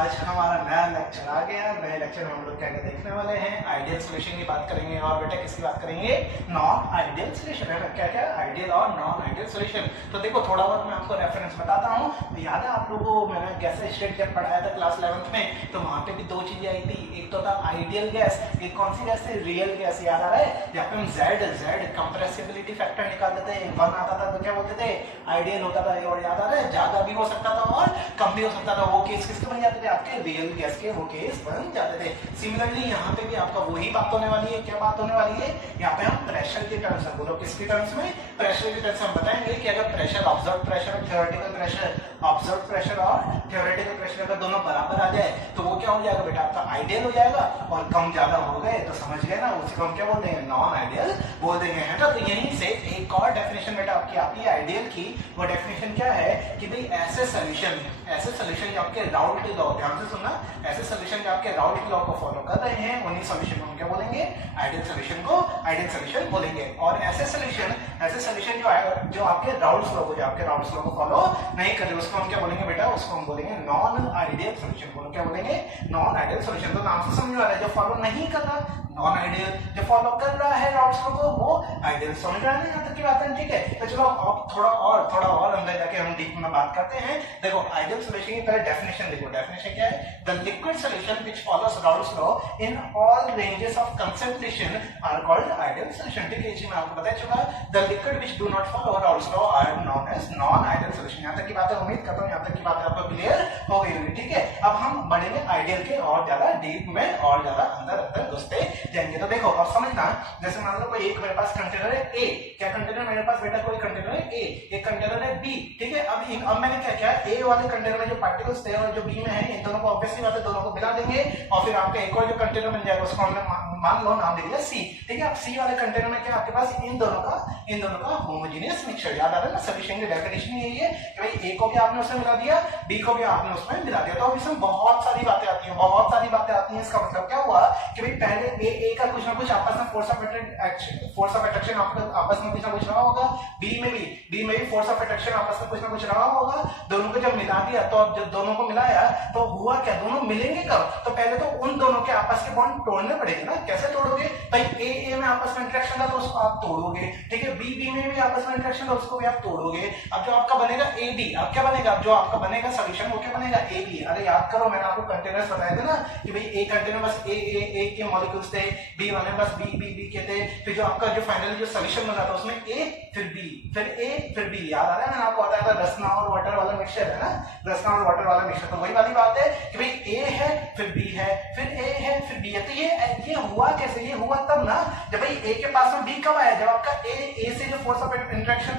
आज हमारा नया लेक्चर आ गया। नए लेक्चर में हम लोग क्या क्या देखने वाले हैं, आइडियल सॉल्यूशन की बात करेंगे। और बेटा किसकी बात करेंगे? नॉन आइडियल सॉल्यूशन है ना। क्या क्या आइडियल और नॉन आइडियल सॉल्यूशन। तो देखो थोड़ा बहुत मैं आपको रेफरेंस बताता हूँ। तो याद है आप लोगों को मैंने गैस स्टेट जब पढ़ाया था क्लास 11th में, तो वहाँ पे भी दो चीजें आई थी। एक तो था आइडियल गैस, एक कौन सी गैस थी? Real gas. याद आ रहा है? जहाँ पे हम जेड कंप्रेसिबिलिटी फैक्टर निकालते थे, 1 आता था तो क्या बोलते थे? आइडियल होता था। और याद आ रहा है? ज्यादा भी हो सकता था और कम भी हो सकता था। वो केस किसके बन जाते थे? आपके रियल गैस के वो केस बन जाते थे। सिमिलरली यहाँ पे भी आपका वही बात होने वाली है। क्या बात होने वाली है? यहाँ पे हम प्रेशर के टर्म्स में, बोलो किसके टर्म्स में? प्रेशर के टर्म्स में बताएंगे कि अगर प्रेशर ऑब्जर्व प्रेशर और थ्योरेटिकल प्रेशर, ऑब्जर्व प्रेशर और थ्योरेटिकल प्रेशर अगर दोनों बराबर आ जाए तो वो क्या हो जाएगा बेटा? आपका आइडियल हो जाएगा। और कम ज्यादा हो गए तो समझ गए ना, उसी को हम क्या बोल देंगे? नॉन आइडियल बोल देंगे, है ना। तो यहीं से एक और डेफिनेशन बेटा आपकी आती है आइडियल की। वो डेफिनेशन क्या है कि भाई ऐसे सोल्यूशन जो आपके राउल्ट लॉ, ध्यान से सुनना, ऐसे सोल्यूशन जो आपके राउल्ट लॉ को फॉलो कर रहे हैं उन्हीं सोल्यूशन को हम क्या बोलेंगे? आइडियल सोल्यूशन को आइडियल सोल्यूशन बोलेंगे। और ऐसे सोल्यूशन जो आपके राउल्ट लॉ को, जो आपके राउल्ट लॉ को फॉलो नहीं कर रहे उसको हम क्या बोलेंगे बेटा? उसको हम बोलेंगे नॉन आइडियल सोल्यूशन। बोलो क्या बोलेंगे? Non ideal solution. तो नाम से समझ आ रहा है, जो फॉलो नहीं कर रहा नॉन आइडियल, जो फॉलो कर रहा है राउल्ट लॉ को वो आइडियल। समझ रहा है यहाँ तक की बात है? ठीक है। तो चलो अब थोड़ा और अंदर जाके हम डीप में बात करते हैं। देखो आइडियल सोल्यूशन की पहले डेफिनेशन देखो। डेफिनेशन क्या है? The liquid solution which follows Raoult law in all ranges of concentration are called ideal solution. ठीक है, इसमें आपको पता चला the liquid which do not follow Raoult law are known as non ideal solution. यहाँ तक की बात है, उम्मीद करता हूँ यहाँ तक की बात आपको क्लियर हो गई होगी। ठीक है, अब हम बढ़ेंगे आइडियल के और ज्यादा डीप में और ज्यादा अंदर घुसते जाएंगे। तो देखो अब समझना, जैसे मान लो कोई एक मेरे पास कंटेनर है ए। क्या कंटेनर मेरे पास बेटा? कोई कंटेनर है ए, एक कंटेनर है बी। ठीक है, अब मैंने क्या किया? ए वाले कंटेनर में जो पार्टिकल्स थे और जो बी में है, इन दोनों को ऑब्वियसली बात है दोनों को मिला देंगे और फिर आपका एक और जो कंटेनर बन जाएगा उसको हमने मान लो नाम दे दिया सी। ठीक है, अब सी वाले कंटेनर में क्या आपके पास इन दोनों का होमोजेनियस मिक्सचर। याद आ रहा है ना? सॉल्यूशन की डेफिनेशन यही है कि भाई ए को भी आपने उसमें मिला दिया, बी को भी आपने उसमें मिला दिया। तो अब इसमें बहुत सारी बातें आती हैं। इसका मतलब क्या हुआ कि भाई पहले ए का कुछ ना कुछ आपस में फोर्स ऑफ अट्रैक्शन आपस में कुछ ना कुछ रहा होगा। बी में भी फोर्स ऑफ अट्रैक्शन आपस में कुछ ना कुछ रहा होगा। दोनों को जब मिला दिया तो अब जब दोनों को मिलाया तो हुआ क्या? दोनों मिलेंगे कब? तो पहले तो उन दोनों के आपस के बॉन्ड तोड़ने पड़ेंगे ना। कैसे तोड़ोगे भाई? ए में आपस में इंटरेक्शन था तो उसको आप तोड़ोगे। ठीक है, बी में भी आपस में इंटरेक्शन था उसको भी आप तोड़ोगे। अब जो आपका बनेगा ए बी, अब क्या बनेगा? जो आपका बनेगा सोल्यूशन वो क्या बनेगा? A B. अरे याद करो, मैंने आपको कंटेनर्स बताए थे ना कि भाई ए कंटेनर बस ए के मॉलिक्यूल्स थे, बी वाले बस बी के थे। फिर जो आपका जो फाइनली जो सोल्यूशन बना था उसमें ए फिर बी फिर ए फिर बी। याद आ रहा है? मैंने आपको बताया था रसना और वाटर वाला मिक्सचर है ना, रसना और वाटर वाला मिक्सचर। तो वही वाली बात है कि भाई ए है फिर बी है फिर ए है फिर बी है। तो ये हुआ कैसे? ये हुआ तब ना जब भाई ए के पास में बी कब आया? जब आपका ए से जो फोर्स ऑफ इंटरेक्शन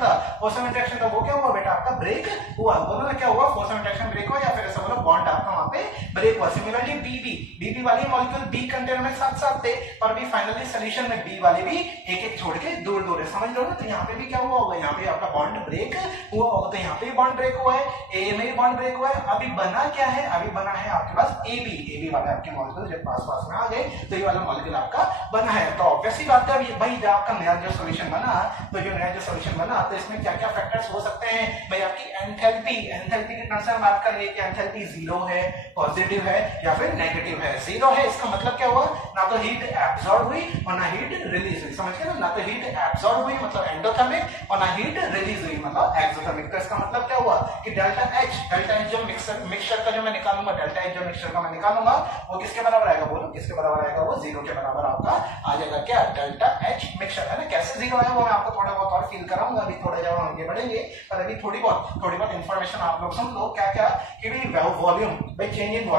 था वो क्या हुआ बेटा? आपका ब्रेक हुआ। बोलो ना क्या हुआ? फोर्स ऑफ इंटरेक्शन ब्रेक हुआ, या फिर ऐसा बोलो बॉन्ड आपका वहां पे ब्रेक हुआ। सिमिलरली बी वाली मॉलिक्यूल बी कंटेनर में साथ थे और भी फाइनली सोल्यूशन में बी वाले भी एक छोड़ के दूर है। समझ लो ना? तो यहाँ पे भी क्या हुआ होगा? यहाँ पे आपका बॉन्ड ब्रेक हुआ होगा। तो यहाँ पे भी बॉन्ड ब्रेक हुआ है, ए में भी बॉन्ड ब्रेक हुआ है। अभी बना क्या है? अभी बना है आपके पास ए बी वाले आपके मॉलिक्यूल जब पास में आ गए तो ये वाला मॉलिक्यूल आपका बना है। तो ऑब्वियसली बात है भाई जब आपका नया जो सोल्यूशन बना, तो इसमें क्या क्या फैक्टर्स हो सकते हैं भाई? आपकी एंथैल्पी के टर्म्स में बात कर रही है कि एंथैल्पी जीरो है, पॉजिटिव है या फिर नेगेटिव है। जीरो है इसका मतलब क्या हुआ? ना तो हीट एब्सॉर्ब हुई और ना हीट रिलीज हुई। समझ गए ना? तो हीट एब्सॉर्ब हुई मतलब एंडोथर्मिक और ना हीट रिलीज हुई मतलब एक्सोथर्मिक। तो इसका मतलब क्या हुआ कि डेल्टा एच जो मिक्सचर का जो मैं निकालूंगा, डेल्टा एच जो मिक्सचर का मैं निकालूंगा वो किसके बराबर आएगा? बोलो किसके बराबर आएगा? वो जीरो के बराबर आपका आ जाएगा। क्या? डेल्टा एच मिक्सचर है ना। कैसे जीरो है वो मैं आपको थोड़ा बहुत और फील कराऊंगा अभी, थोड़ा जब आगे बढ़ेंगे। पर अभी थोड़ी बहुत इंफॉर्मेशन आप लोग सुन लो। क्या क्या कि भाई वॉल्यूम, भाई चेंज इन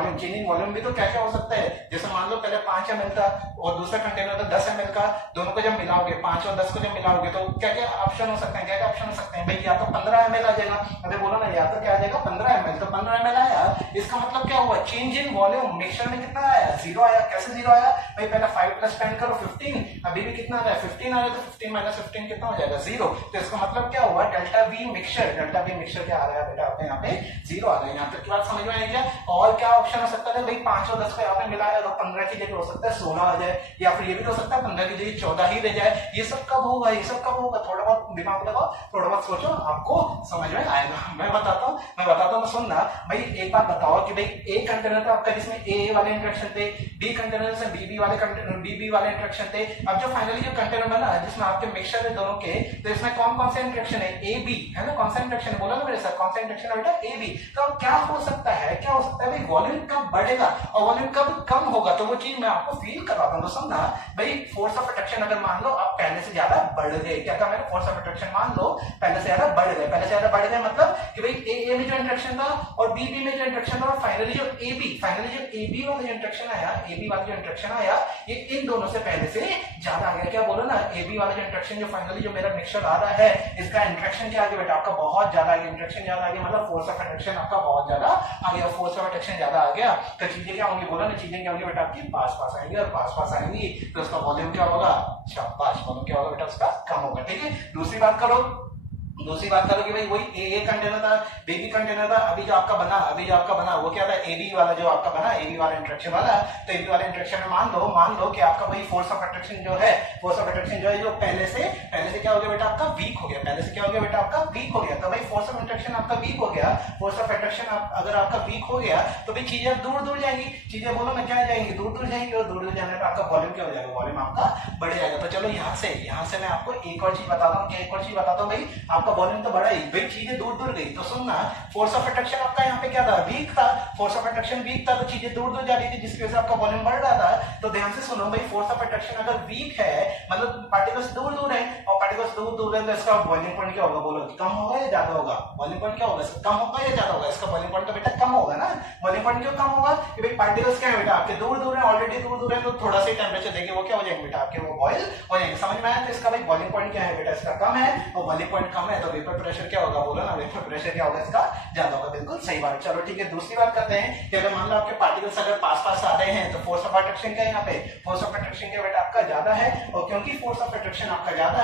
वॉल्यूम भी तो क्या क्या हो सकता है? जैसे मान लो पहले 5 ml था और दूसरा कंटेनर था 10 ml का। दोनों को जब मिलाओगे, 5 और 10 को जब मिलाओगे तो क्या क्या ऑप्शन हो सकते हैं? क्या क्या ऑप्शन हो सकते हैं भाई? या तो 15 ml आ जाएगा। अरे बोलो ना, या तो क्या आ जाएगा? 15 ml। तो 15 ml आया, इसका मतलब क्या हुआ? Change in volume. मिक्सचर में कितना आया? जीरो आया। कैसे जीरो आया भाई? पहले 5 प्लस 10 करो 15, अभी भी कितना आ रहा है? 15 आ रहा है। तो 15 माइनस 15 कितना हो जाएगा? जीरो। तो इसका मतलब क्या हुआ? डेल्टा वी मिक्सचर क्या आ रहा है बेटा? आपने यहाँ पे जीरो आ रहा है। यहाँ तक की बात समझ में आई क्या? और क्या ऑप्शन हो सकता है भाई? 5 और 10 को यहाँ पे मिलाया तो 15 की जगह हो सकता है 16 आ जाए, जाए, या फिर ये भी हो सकता है 15 की जगह 14 ही रह जाए। ये सब कब होगा, ये सब कब होगा, थोड़ा बहुत दिमाग लगाओ, थोड़ा बहुत सोचो, आपको समझ में आएगा। मैं बताता हूँ, सुनना भाई। एक बात बताओ कि भाई ए कंटेनर था आपका जिसमें ए वाले इंट्रैक्शन थे, बी कंटेनर से बी वाले इंट्रैक्शन थे। अब जो फाइनली जो कंटेनर बना जिसमें आपके मिक्सचर है दोनों के, तो इसमें कौन कौन से इंट्रैक्शन है, ए बी है ना, कौन सा इंट्रैक्शन है, बोला ना मेरे साथ, कौन सा इंट्रैक्शन है बेटा, ए बी। तो अब क्या हो सकता है भाई, वॉल्यूम कब बढ़ेगा और वॉल्यूम कब कम होगा, तो वो चीज मैं आपको फील करवाता हूँ। तो सुनना भाई, फोर्स ऑफ अट्रैक्शन अगर मान लो आप पहले से ज्यादा बढ़ गए, क्या कहा मैंने, फोर्स ऑफ अट्रैक्शन मान लो पहले से ज्यादा बढ़ गए, मतलब कि भाई ए में जो इंट्रैक्शन था और बी में जो इंट्रैक्शन था, और फाइनली जो ए बी वाला जो इंट्रैक्शन आया, ए बी वाला जो इंट्रैक्शन आया, ये इन दोनों से पहले से ज्यादा आ गया। क्या बोलो ना, ए बी वाला जो इंट्रैक्शन जो फाइनली जो मेरा मिक्सचर आ रहा है, इसका इंट्रैक्शन क्या आ गया बेटा, आपका बहुत ज्यादा आ गया, इंट्रैक्शन ज्यादा आ गया, मतलब फोर्स ऑफ अट्रैक्शन आपका बहुत ज्यादा आ गया, फोर्स ऑफ अट्रैक्शन ज्यादा आ गया, तो चीजें क्या होंगी, बोलो ना, चीजें क्या होंगी बेटा, आपकी पास आएंगी, और पास आएंगी तो उसका वॉल्यूम क्या होगा, शाबाश, वॉल्यूम क्या होगा बेटा, उसका कम होगा। ठीक है, दूसरी बात करो कि भाई वही ए कंटेनर था, बी कंटेनर था, अभी जो आपका बना वो क्या था, ए बी वाला जो आपका बना, ए बी वाला इंट्रैक्शन वाला। तो ए बी वाले इंट्रैक्शन में मान लो कि आपका वही फोर्स ऑफ अट्रैक्शन जो है जो पहले से क्या हो गया बेटा, आपका वीक हो गया, तो भाई फोर्स ऑफ अट्रैक्शन आपका वीक हो गया, फोर्स ऑफ अट्रैक्शन अगर आपका वीक हो गया तो भाई चीजें दूर जाएंगी, चीजें बोलो मैं क्या जाएंगी, दूर जाएंगी, और दूर जाने पर आपका वॉल्यूम क्या हो जाएगा, वॉल्यूम आपका बढ़ जाएगा। तो चलो यहाँ से मैं आपको एक और चीज बताता हूँ भाई, आपका वॉल्यूम तो बढ़ा ही, भाई चीजें दूर गई, तो सुनना, फोर्स ऑफ अट्रैक्शन आपका यहाँ पे क्या था, वीक था, फोर्स ऑफ अट्रैक्शन वीक था, तो चीजें दूर जा रही थी, जिसकी वजह से आपका वॉल्यूम बढ़ रहा था। तो ध्यान से सुनो भाई, फोर्स ऑफ अट्रैक्शन अगर वीक है, मतलब पार्टिकल्स दूर है, और पार्टिकल्स दूर है, तो इसका वॉल्यूम पॉइंट क्या होगा, बोलो, कम होगा या ज्यादा होगा, वॉल्यूम पॉइंट क्या होगा, कम होगा या ज्यादा होगा, इसका वॉल्यूम पॉइंट तो बेटा कम होगा ना। वॉल्यूम पॉइंट क्यों कम होगा, कि भाई पार्टिकल्स क्या है बेटा, आपके दूर है, ऑलरेडी दूर है, तो थोड़ा सा टेम्परेचर देंगे, वो क्या हो जाएंगे बेटा, आपके वो बॉयल हो जाएंगे। समझ में आया, तो इसका भाई वॉल्यूम पॉइंट क्या है बेटा, इसका कम है, और वॉल्यूम पॉइंट कम है तो वेपर प्रेशर क्या होगा, बोलो ना, वेपर प्रेशर क्या होगा, इसका ज्यादा होगा। बिल्कुल सही बात। चलो ठीक है, दूसरी बात करते हैं कि अगर मान लो आपके पार्टिकल्स अगर पास आ रहे हैं, तो फोर्स ऑफ अट्रैक्शन क्या है, यहाँ पे फोर्स ऑफ अट्रैक्शन क्या बेटा, आपका ज्यादा है, और क्योंकि फोर्स ऑफ अट्रैक्शन आपका ज्यादा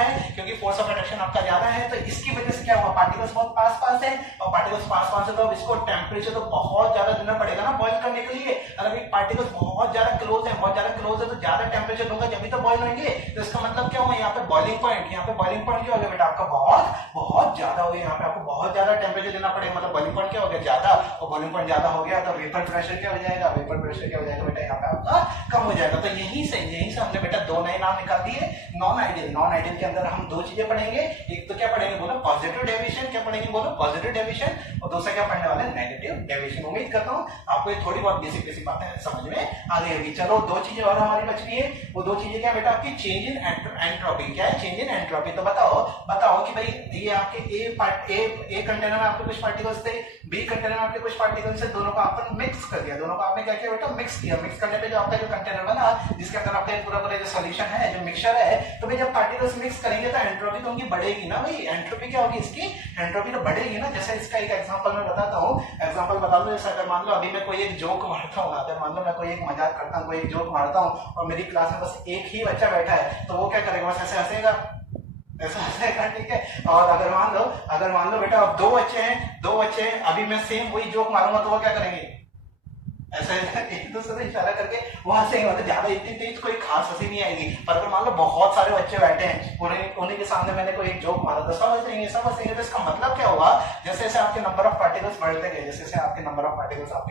है, तो इसकी वजह से क्या हुआ, पार्टिकल्स बहुत पास है, और पार्टिकल्स पास है, तो अब इसको टेम्परेचर तो बहुत ज्यादा देना पड़ेगा ना बॉयल करने के लिए। अगर पार्टिकल्स बहुत ज्यादा क्लोज है, तो ज्यादा टेम्परेचर दूंगा जब भी तो बॉयल होंगे, तो इसका मतलब क्या हुआ, यहाँ पे बॉइलिंग पॉइंट क्या हो गया बेटा, आपका बहुत ज्यादा हो गया, यहाँ पे आपको बहुत ज्यादा टेम्परेचर देना पड़ेगा, मतलब बॉइलिंग पॉइंट क्या हो गया, ज्यादा, और बॉइलिंग पॉइंट ज्यादा हो गया तो वेपर प्रेशर क्या हो जाएगा, बेटा यहाँ पे आपका कम हो जाएगा। तो यहीं से हमने बेटा दो नए नाम निकाल दिए, नॉन आइडियल के अंदर हम दो चीजें पढ़ेंगे, एक तो क्या पढ़ेंगे बोलो, पॉजिटिव डेविएशन, क्या पढ़ेंगे बोलो, पॉजिटिव डेविएशन, और दूसरा क्या पढ़ने वाले, नेगेटिव डेविएशन। उम्मीद करता हूँ आपको ये थोड़ी बहुत बेसिक बातें समझ में आ गई होगी। चलो दो चीजें और हमारी बच रही है, वो दो चीजें क्या बेटा, आपकी चेंज इन एंट्रोपी। क्या है चेंज इन एंट्रोपी, तो बताओ कि भाई ये आपके ए कंटेनर में आपके कुछ पार्टिकल्स थे, बी कंटेनर में आपके कुछ पार्टिकल्स थे, दोनों को आपने मिक्स कर दिया, दोनों को आपने क्या किया बेटा, मिक्स किया। मिक्स करने पे जो आपका जो कंटेनर बना, जिसके अंदर आपका पूरा जो सॉल्यूशन है, जो मिक्सचर है, तो भाई जब पार्टिकल्स मिक्स करेंगे तो एंट्रोपी तो उनकी बढ़ेगी ना भाई, एंट्रोपी क्या होगी, इसकी एंट्रोपी तो बढ़ेगी ना। जैसे इसका एक एग्जांपल मैं बताता हूँ, एग्जांपल बता दो, जैसे अगर मान लो अभी मैं कोई एक जोक मारता हूँ, अगर मान लो मैं कोई एक मजाक करता हूँ, कोई एक जोक मारता हूँ, और मेरी क्लास में बस एक ही बच्चा बैठा है, तो वो क्या करेगा, बस ऐसे हंसेगा, ठीक है। और अगर मान लो बेटा अब दो बच्चे हैं, अभी मैं सेम वही जोक मारूंगा, तो वो क्या करेंगे, ऐसा एक दूसरे से इशारा करके वहां से मतलब ज्यादा इतनी तेज कोई खास हंसी नहीं आएगी। पर अगर मान लो बहुत सारे बच्चे बैठे हैं, उन्हीं के सामने मैंने कोई एक जोक मारा, तो सब हंसेंगे। तो इसका मतलब क्या हुआ, जैसे जैसे आपके नंबर ऑफ पार्टिकल्स बढ़ते गए,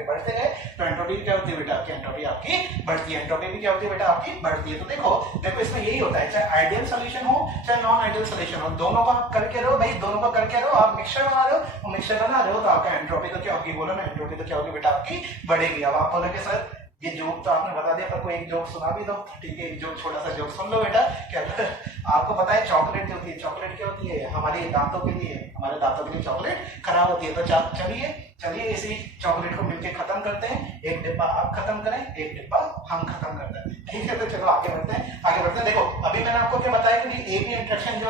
बढ़ते गए, तो एंट्रोपी क्या होती है बेटा, आपकी एंट्रोपी आपकी बढ़ती है, एंट्रोपी भी क्या होती है बेटा, आपकी बढ़ती है। तो देखो इसमें यही होता है, चाहे आइडियल सोल्यूशन हो चाहे नॉन आइडियल सोल्यूशन हो, दोनों को आप करके रहो भाई, दोनों को करके रहो। आप मिक्सचर बना रहे हो तो आपका एंट्रोपी तो क्या होगी, बोलो ना, एंट्रोपी तो क्या होगी बेटा, आपकी बढ़ेगी। अब आप बोलोगे सर ये जोक तो आपने बता दिया, पर कोई एक जोक सुना भी दो। ठीक है, एक जोक, छोटा सा जोक सुन लो बेटा। क्या आपको पता है चॉकलेट जो होती है, चॉकलेट क्या होती है, हमारे दांतों के लिए चॉकलेट खराब होती है। तो चलिए इसी चॉकलेट को मिलकर खत्म करते हैं, एक डिब्बा आप खत्म करें, एक डिब्बा हम खत्म करते हैं। ठीक है, तो चलो आगे बढ़ते हैं। देखो अभी मैंने आपको क्या बताया कि ए बी इंट्रैक्शन जो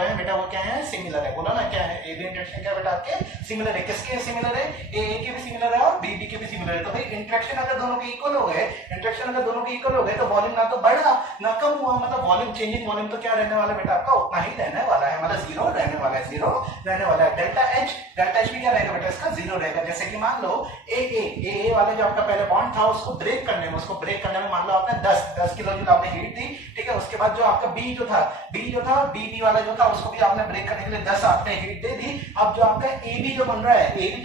है बेटा, वो क्या है, सिमिलर है। बोला ना क्या है, ए बी इंट्रैक्शन क्या बेटा, आपके सिमिलर है। किसके सिमिलर है, ए के भी सिमिलर है और बी के भी सिमिलर है। तो भाई इंट्रैक्शन अगर दोनों के इक्वल हो गए, तो वॉल्यूम ना तो बढ़ा ना कम हुआ, मतलब वॉल्यूम, चेंजिंग वॉल्यूम तो क्या रहने वाला बेटा, आपका उतना ही रहने वाला है, मतलब जीरो रहने वाला है। डेल्टा एच भी क्या रहेगा बेटा, इसका जीरो रहेगा। जैसे कि मान लो ए वाले जो आपका पहले बॉन्ड था उसको ब्रेक करने में मान लो आपने 10 किलो जूल आपने हीट दी, ठीक है। उसके बाद जो आपका बी जो था बी वाला जो था उसको भी आपने ब्रेक करने के लिए 10 आपने हीट दे दी। अब जो आपका ए बी जो बन रहा है, ए बी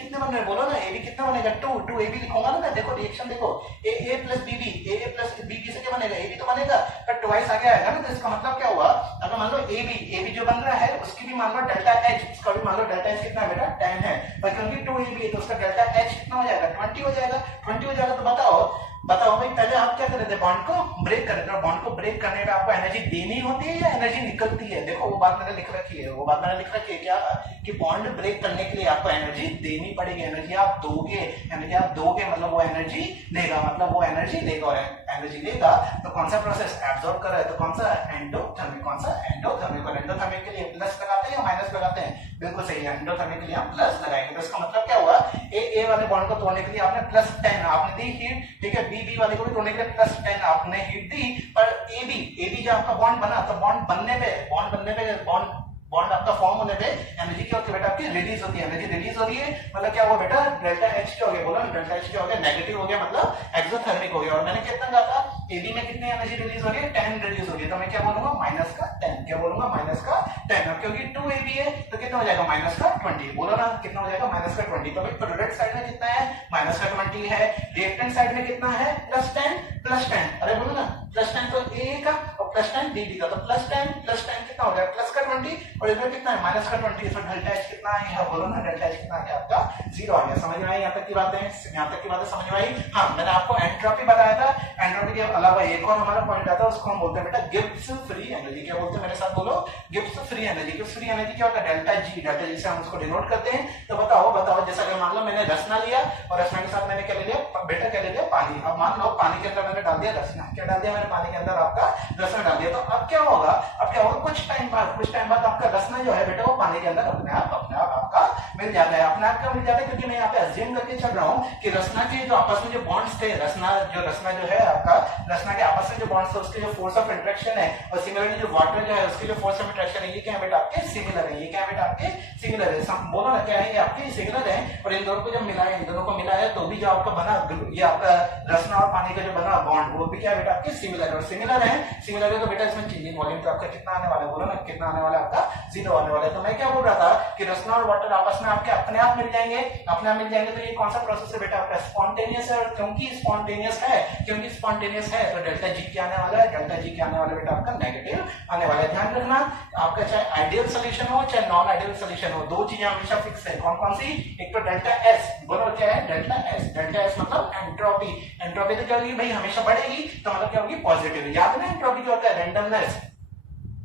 कितने बन रहे हैं बोलो ना, ए बी कितना बनेगा 2 ए बी लिखूंगा ना मैं, देखो रिएक्शन देखो, ए प्लस बी बी से क्या बनेगा, ए बी तो बनेगा पर ट्वाइस आगे आएगा ना, तो इसका मतलब क्या हुआ, अगर मान लो ए बी जो बन रहा है उसकी भी मान लो डेल्टा एच, इसका भी मान लो डेल्टा एच कितना है बेटा 10 है, पर क्योंकि 2 ए बी है तो उसका डेल्टा एच कितना हो जाएगा 20 हो जाएगा। तो बताओ भाई, पहले आप क्या कर रहे थे, बॉन्ड को ब्रेक कर रहे थे, बॉन्ड को ब्रेक करने में आपको एनर्जी देनी होती है या एनर्जी निकलती है, देखो वो बात मैंने लिख रखी है क्या, कि बॉन्ड ब्रेक करने के लिए आपको एनर्जी देनी पड़ेगी, एनर्जी आप दोगे मतलब वो एनर्जी लेगा और एनर्जी लेगा तो कौन सा प्रोसेस एब्सॉर्ब कर रहा है, तो कौन सा एंडोथर्मिक और एंडोथर्मिक के लिए प्लस लगाते हैं या माइनस लगाते हैं, बिल्कुल सही है, एंडोथर्मिक के लिए हम प्लस लगाएंगे। तो इसका मतलब क्या हुआ, ए वाले बॉन्ड को तोड़ने के लिए आपने प्लस 10 आपने दी हीट, ठीक है, बी वाले को भी तोड़ने के लिए प्लस 10 आपने हीट दी, पर ए बी जो आपका बॉन्ड बना, तो बॉन्ड बनने पे बॉन्ड आपका फॉर्म होने पे एनर्जी क्या होती है बेटा आपकी रिलीज होती है, एनर्जी रिलीज हो रही है, मतलब क्या हुआ बेटा डेल्टा एच क्या हो गया, बोलो डेल्टा एच क्या हो गया, नेगेटिव हो गया, मतलब एक्सोथर्मिक हो गया। और मैंने कितना कहा था, एबी में कितनी एनर्जी रिलीज हो रही है 10 रिलीज हो रही है, तो मैं क्या बोलूंगा माइनस का 10, अब क्योंकि 2 एबी है तो कितना हो जाएगा माइनस का 20, बोलो ना कितना हो जाएगा माइनस का 20। तो भाई प्रोडक्ट साइड में कितना है माइनस का 20 है, रिएक्टेंट साइड में कितना है प्लस 10, अरे बोलो ना प्लस 10 तो ए का और प्लस 10 बी का, तो प्लस 10 कितना हो गया प्लस का 20 और इधर कितना है माइनस का 20, इसमें डेल्टा एच कितना है, बोलो ना डेल्टा एच कितना है आपका 0 आ गया। समझ में आई यहाँ तक की बातें समझ में आई। हाँ, मैंने आपको एंट्रोपी बताया था, एंट्रोपी के अलावा एक और हमारा पॉइंट आता है उसको हम बोलते हैं बेटा गिब्स फ्री एनर्जी। क्या बोलते हैं मेरे साथ बोलो, Gibbs free energy. Gibbs free energy क्या होता है, डेल्टा जी से हम उसको डिनोट करते हैं। तो बताओ जैसा कि मान लो मैंने रसना लिया और रसना के साथ मैंने क्या ले लिया बेटा, क्या ले लिया पानी। अब मान लो पानी के अंदर मैंने डाल दिया रसना, क्या डाल दिया मैंने पानी के अंदर आपका रसना डाल दिया, तो अब क्या होगा कुछ टाइम बाद आपका रसना जो है बेटा वो पानी के अंदर अपने आप आपका मिल जाता है, क्योंकि मैं यहाँ पे अज्यूम करके चल रहा हूँ कि रसना के जो आपस में जो बॉन्ड्स थे, रसना जो है आपका, रसना के आपस में जो बॉन्ड्स थे उसके जो फोर्स ऑफ इंट्रैक्शन है और सिमिलरली जो वाटर जो है उसके जो फोर्स ऑफ इंट्रैक्शन है, ये क्या है बेटा आपके सिमिलर है, बोलो ना क्या है ये आपके सिमिलर है। और इन दोनों को जब मिलाया तो भी जो आपका बना ये आपका रसना और पानी का जो बना बॉन्ड वो भी क्या है बेटा आपके सिमिलर है तो बेटा इसमें चेंजिंग वॉल्यूम तो आपका कितना आने वाला है, बोलो ना कितना आने वाला है आपका 0 आने वाला है। तो मैं क्या बोल रहा था कि रसना और वाटर आपस में आपके अपने आप मिल जाएंगे, तो ये कौन सा प्रोसेस है बेटा आपका स्पॉन्टेनियस है। और क्योंकि स्पॉन्टेनियस है तो डेल्टा जी क्या आने वाला है, बेटा आपका नेगेटिव आने वाला है। ध्यान रखना आपका चाहे आइडियल सोल्यूशन हो चाहे नॉन आइडियल सोल्यूशन हो, दो चीजें हमेशा फिक्स है। कौन सी, एक तो डेल्टा एस, बोलो क्या है डेल्टा एस मतलब एंट्रोपी तो क्या होगी भाई हमेशा बढ़ेगी, तो मतलब क्या होगी पॉजिटिव। याद ना एंट्रोपी क्या होता है रेंडमनेस,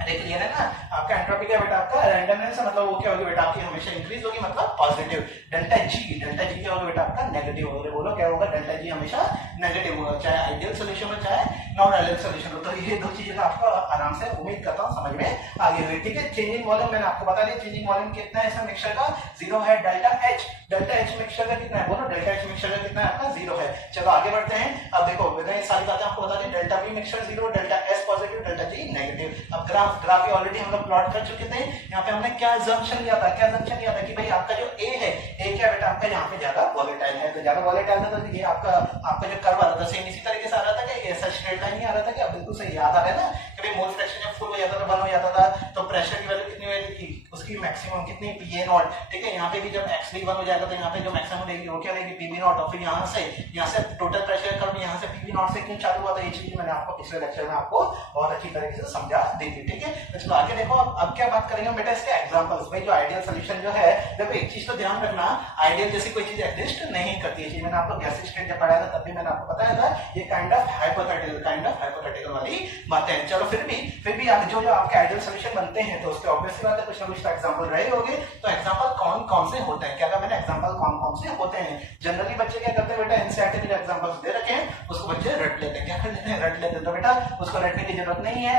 अरे क्लियर है ना आपका एंट्रोपी क्या बेटा आपका रैंडमनेस, मतलब वो क्या होगी बेटा आपकी हमेशा इंक्रीज होगी मतलब पॉजिटिव। डेल्टा जी क्या होगा बेटा आपका नेगेटिव होगा, बोलो क्या होगा डेल्टा जी हमेशा नेगेटिव होगा, चाहे आइडियल सॉल्यूशन हो चाहे नॉन आइडियल सॉल्यूशन हो। तो ये दो चीजें का आपको आराम से उम्मीद करता हूँ समझ में आ गई होगी, ठीक है। चेंजिंग वॉल्यूम मैंने आपको बता दिया, चेंजिंग वॉल्यूम कितना है इसमें मिक्सचर का 0 है। डेल्टा एच मिक्सचर का कितना है, बोलो डेल्टा एच मिक्सचर का कितना है आपका 0 है। चलो आगे बढ़ते हैं। अब देखो मैंने सारी बातें आपको बता दी, delta B mixture 0, delta S positive, delta G negative. अब ग्राफ ऑलरेडी हम लोग प्लॉट कर चुके थे। यहाँ पे हमने क्या assumption लिया था कि भाई आपका जो ए है, ए क्या बेटा आपका यहाँ पे ज्यादा वॉलेटाइल है, तो ज्यादा वॉलेटाइल था तो ये आपका जो कर्व आ रहा था सेम इसी तरीके से आ रहा था कि ऐसा स्ट्रेट लाइन ही आ रहा था कि अब बिल्कुल सही याद आ रहा है ना कि भाई मोल फ्रैक्शन जब फुल हो जाता था, बंद हो जाता था, तो प्रेशर की वैल्यू कितनी हो जाती थी उसकी मैक्सिमम कितनी पीए नॉट, ठीक है। यहाँ पे भी जब एक्स बंद हो जाएगा तो यहाँ पे जो मैक्सिमम रहेगी वो क्या रहेगी पीवी नॉट। और फिर यहाँ से टोटल प्रेशर कर्व यहाँ से पीवी नॉट से क्यों चालू हुआ था, ये चीज मैंने आपको पिछले लेक्चर में आपको बहुत अच्छी तरीके से समझा दी थी, ठीक है। तो चलो आगे देखो अब क्या बात करेंगे बेटा इसके एग्जांपल्स। भाई जो आइडियल सॉल्यूशन जो है, देखो एक चीज तो ध्यान रखना, आइडियल जैसी कोई चीज एग्जिस्ट नहीं करती है। मैंने आपको गैसिक स्टेट जब पढ़ाया था तब भी मैंने आपको बताया था ये काइंड ऑफ हाइपोथेटिकल वाली बातें हैं। चलो फिर भी आप जो आपके आइडियल सॉल्यूशन बनते हैं तो उसके ऑब्वियसली बात है कुछ ना कुछ तो एग्जांपल रहे होंगे। तो एग्जांपल कौन से होते हैं, क्या कहा मैंने एग्जांपल कौन से होते हैं। जनरली बच्चे क्या करते हैं बेटा, एनसीईआरटी में एग्जांपल्स दे रखे हैं उसको बच्चे रट लेते हैं, क्या कर लेते हैं रट लेते हैं। तो बेटा उसको रटने की जरूरत नहीं है,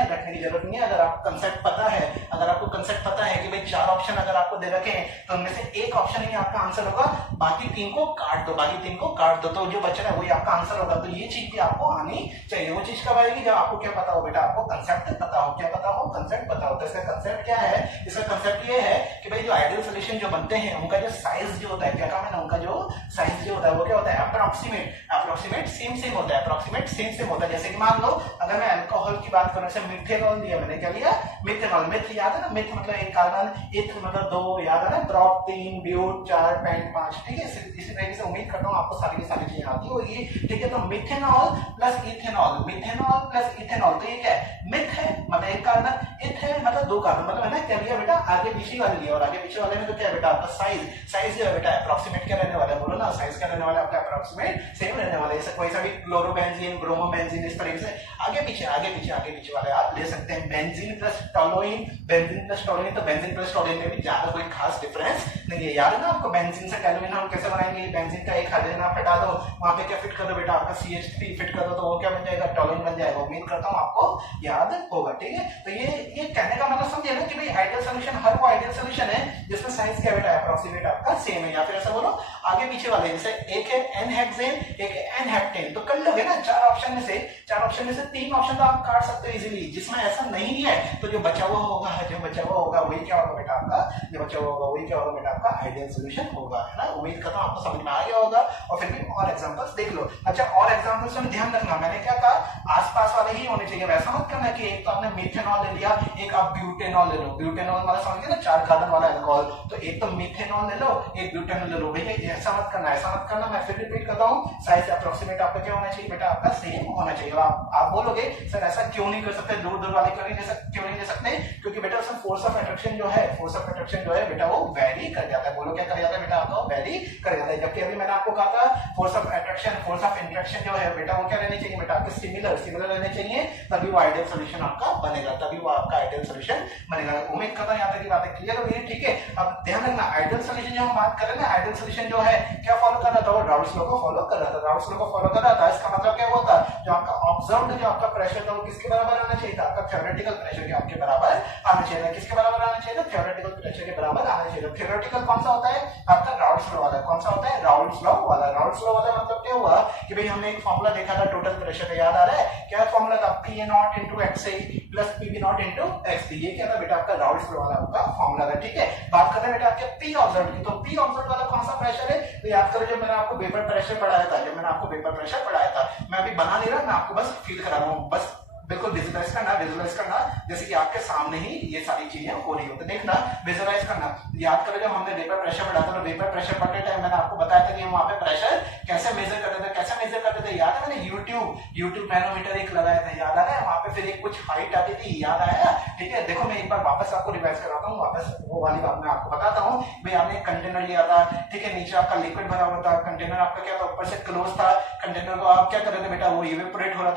अगर आपको कंसेप्ट पता है, अगर आपको कंसेप्ट पता है कि भाई 4 ऑप्शन अगर आपको दे रखे हैं तो उनमें से एक ऑप्शन ही आपका आंसर होगा, बाकी 3 को काट दो, बाकी 3 को काट दो, तो जो बचा है वही आपका आंसर होगा। तो ये चीज भी आपको आनी चाहिए। वो चीज कब आएगी जब आपको क्या पता हो बेटा, आपको कंसेप्ट पता हो। क्या पता हो? कंसेप्ट पता हो। तो इसका कंसेप्ट क्या है? इसका कंसेप्ट ये है कि भाई जो आइडियल सॉल्यूशन जो बनते हैं उनका जो साइज जो होता है, क्या काम है ना, उनका जो साइज जो होता है वो क्या होता है, अप्रोक्सीमेट सेम होता है, अप्रोक्सीमेट सेम होता है। जैसे कि मान लो अगर मैं अल्कोहल की बात करूं, जैसे मिथेनॉल दिया मैंने, क्या लिया? मिथेनॉल। मिथ याद है ना, मिथ मतलब एक कार्बन, इथ मतलब 2, याद है ना, प्रोप 3, ब्यूट 4, पेंट 5, ठीक है। इसी तरीके से उम्मीद करता हूं आपको सारी की सारी चीजें आती होगी, ठीक है। तो methanol plus ethanol, methanol plus ethanol, तो ये क्या है? मिथ है मतलब एक कार्बन, इथ है मतलब 2 कार्बन, मतलब है ना, क्या लिया बेटा? आगे पीछे वाले लिया, और आगे पीछे वाले में तो क्या है बेटा? आपका साइज जो है बेटा अप्रोक्सीमेट क्या रहने वाला है? बोलो ना, साइज क्या रहने वाला है आपका? अप्रोक्सीमेट सेम रहने वाला है। जैसे कोई सा भी क्लोरोबेंजीन, ब्रोमोबेंजीन, इस तरीके से आगे पीछे वाले आप ले सकते हैं। Benzene plus toluene, benzene plus toluene, तो बेंजीन प्लस टोलुइन में भी ज्यादा कोई खास डिफरेंस नहीं है। याद है ना आपको, बेंजीन से टोलुइन हम कैसे बनाएंगे? बेंजीन का एक हाइड्रोजन आप हटा दो, वहां पे क्या फिट कर दो बेटा? आपका CH3 फिट कर दो, तो वो क्या बन जाएगा? टोलुइन बन जाएगा। उम्मीद करता हूं आपको याद होगा, ठीक है। तो ये कहने का मतलब समझिए ना कि भाई आइडियल सॉल्यूशन, हर वो आइडियल सॉल्यूशन है जिसमें साइज क्या बेटा? अप्रोक्सीमेट आपका सेम है। या फिर ऐसा बोलो आगे पीछे वाले, जैसे एक है n-हेक्सेन, एक है n-हेप्टेन, तो कर लोगे ना 4 ऑप्शन में से 3 ऑप्शन तो आप काट सकते हो इजीली। जिसमें ऐसा नहीं है तो जो बचा हुआ होगा वही क्या होगा बेटा आपका? जो बचा हुआ होगा वही क्या होगा बेटा? आपका आइडियल सॉल्यूशन होगा, है ना। उम्मीद करता हूं आपको समझ में आ गया होगा। और फिर भी और एग्जांपल्स देख लो। अच्छा, और एग्जांपल्स में ध्यान रखना, मैंने क्या कहा? आसपास वाले ही होने चाहिए। वैसा मत करना कि एक तो आपने मिथेनॉल ले लिया, एक आप ब्यूटेनॉल ले लो। ब्यूटेनॉल मतलब समझ गए ना, 4 कार्बन वाला अल्कोहल, तो एक तो मिथेनॉल ले लो, एक ब्यूटेनॉल ले लो। भैया ऐसा मत करना, मैं फिर रिपीट करता हूं, साइज अप्रोक्सीमेट आपका क्या होना चाहिए बेटा? आपका सेम होना चाहिए। आप बोलोगे सर ऐसा क्यों नहीं कर सकते, दूर वाले क्यों नहीं ले सकते? क्योंकि बेटा उसमें फोर्स ऑफ अट्रैक्शन जो है बेटा वो वेरी कर जाता है। बोलो क्या कर जाता है बेटा? आपको वेरी कर जाता है। जबकि अभी मैंने आपको कहा था force of attraction, force of interaction जो है बेटा वो क्या रहने चाहिए बेटा? आपके सिमिलर रहने चाहिए, तभी वो आइडियल सॉल्यूशन आपका बनेगा, उम्मीद करता हूं यहाँ तक की बातें क्लियर हो गई, ठीक है। अब ध्यान रखना, आइडियल सॉल्यूशन जो हम बात कर रहे हैं ना, आइडियल सॉल्यूशन जो है क्या फॉलो कर रहा था? वो राउल्स लॉ को फॉलो कर रहा था। इसका मतलब क्या हुआ था? जो आपका ऑब्जर्व्ड जो आपका प्रेशर था वो किसके बराबर आना चाहिए था? आपका थ्योरेटिकल प्रेशर के आपके बराबर आना चाहिए था। किसके बराबर आना चाहिए था? थ्योरेटिकल प्रेशर के बराबर आना चाहिए था। थ्योरेटिकल कौन सा होता है? आपका राउल्स लॉ वाला। कौन सा होता है? राउल्स लॉ वाला। राउल्स लॉ वाला मतलब क्या हुआ कि भाई हमने एक फॉर्मूला देखा था टोटल प्रेशर का, याद आ रहा है? क्या फॉर्मूला था? PA0 into XA plus PB0 into XB। ये क्या था बेटा? आपका राउल्स लॉ वाला आपका फॉर्मूला था, ठीक है। बात कर रहे हैं बेटा आपके P ऑब्जर्व्ड की, तो P ऑब्जर्व्ड वाला कौन सा प्रेशर है? तो याद करो, जब मैंने आपको वेपर प्रेशर पढ़ाया था, मैं अभी बना नहीं रहा, मैं आपको बस फील करा रहा हूँ, बस बिल्कुल विजुअलाइज करना जैसे कि आपके सामने ही ये सारी चीजें हो रही हो, तो देखना, विजुअलाइज करना। याद करो जब हमने वेपर प्रेशर पढ़ा था, तो वेपर प्रेशर पढ़ते टाइम मैंने आपको बताया था कि हम वहां पे प्रेशर कैसे मेजर करते थे, याद है? मैंने यूट्यूब मैनोमीटर एक लगाया था, याद आ रहा है? वहां पे फिर एक कुछ हाइट आती थी, याद आया? ठीक है, देखो मैं एक बार वापस आपको रिवाइज कराता हूँ, वापस वो वाली बात मैं आपको बताता हूँ। भाई आपने एक कंटेनर लिया था, ठीक है, नीचे आपका लिक्विड भरा हुआ था, कंटेनर आपका क्या था? ऊपर से क्लोज था। कंटेनर को आप क्या कर रहे थे बेटा? वो इवेपोरेट हो रहा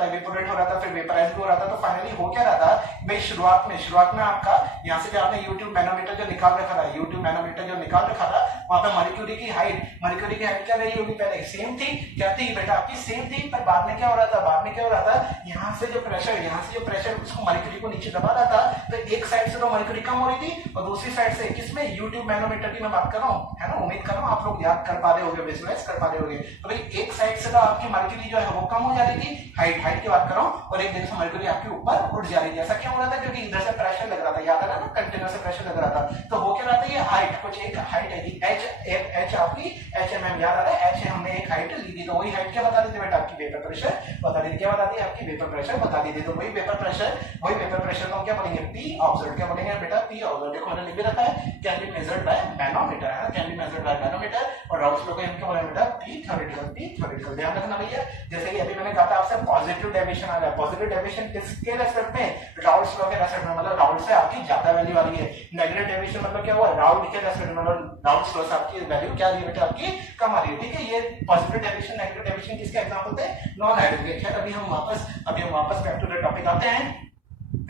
था, फिर वेपराइज हो रहा था। तो फाइनली हो क्या रहा था भाई? शुरुआत में आपका यहाँ से जो आपने यूट्यूब मैनोमीटर जो निकाल रखा था, वहां पे मर्क्यूरी की हाइट क्या रही होगी? पहले सेम थी, क्या थी बेटा? आपकी सेम थी, पर बाद में क्या हो रहा था? यहाँ से जो प्रेशर उसको मर्क्यूरी को नीचे दबा रहा था, तो एक साइड से तो मर्क्यूरी कम हो रही थी और दूसरी साइड से किसमें? यूट्यूब मैनोमीटर की मैं बात कर रहा हूँ, है ना। उम्मीद कर रहा हूँ आप लोग याद कर पा रहे होंगे, विजुअलाइज कर पा रहे होंगे। तो भाई एक साइड से तो आपकी मर्क्यूरी जो है वो कम हो जा रही थी, हाइट की बात कर रहा हूँ, और एक जगह से मर्क्यूरी आपके ऊपर उठ जा रही थी। ऐसा क्यों हो रहा था? क्योंकि इधर से प्रेशर लग रहा था, याद आ रहा है ना? कंटेनर से प्रेशर लग रहा था। तो हो क्या रहा था? ये हाइट, कुछ एक हाइट है एच आपकी HMM, याद आ रहा है? एच हमने एक हाइट ली थी, तो वही हाइट क्या बता दी थी बेटा? आपकी वेपर प्रेशर बता दी थी। क्या बता दी? आपकी वेपर प्रेशर बता दी थी। तो वही वेपर प्रेशर को हम क्या बोलेंगे? P observed. क्या बोलेंगे बेटा? P observed. देखो मैंने लिख रखा है, can be measured by manometer, है ना, can be measured by manometer. और राउल्स लॉ को हम क्या बोलेंगे बेटा? P theoretical. ध्यान रखना भैया, जैसे कि अभी मैंने कहा था आपसे पॉजिटिव डेविएशन आ रहा है। पॉजिटिव डेविएशन किसके रेस्पेक्ट में? राउल्स लॉ के रेस्पेक्ट में, मतलब राउल्स से आपकी ज्यादा वैल्यू आ रही है। नेगेटिव डेविएशन मतलब क्या हुआ? राउल्स के रेस्पेक्ट में, मतलब राउल्स लॉ से आपकी वैल्यू क्या आ रही है बेटा? आपकी कम आ रही है, ठीक है। ये पॉजिटिव डेविएशन, नेगेटिव डेविएशन किसके एग्जांपल थे? नॉन आइडियल के। खैर अभी हम वापस बैक टू द टॉपिक आते हैं।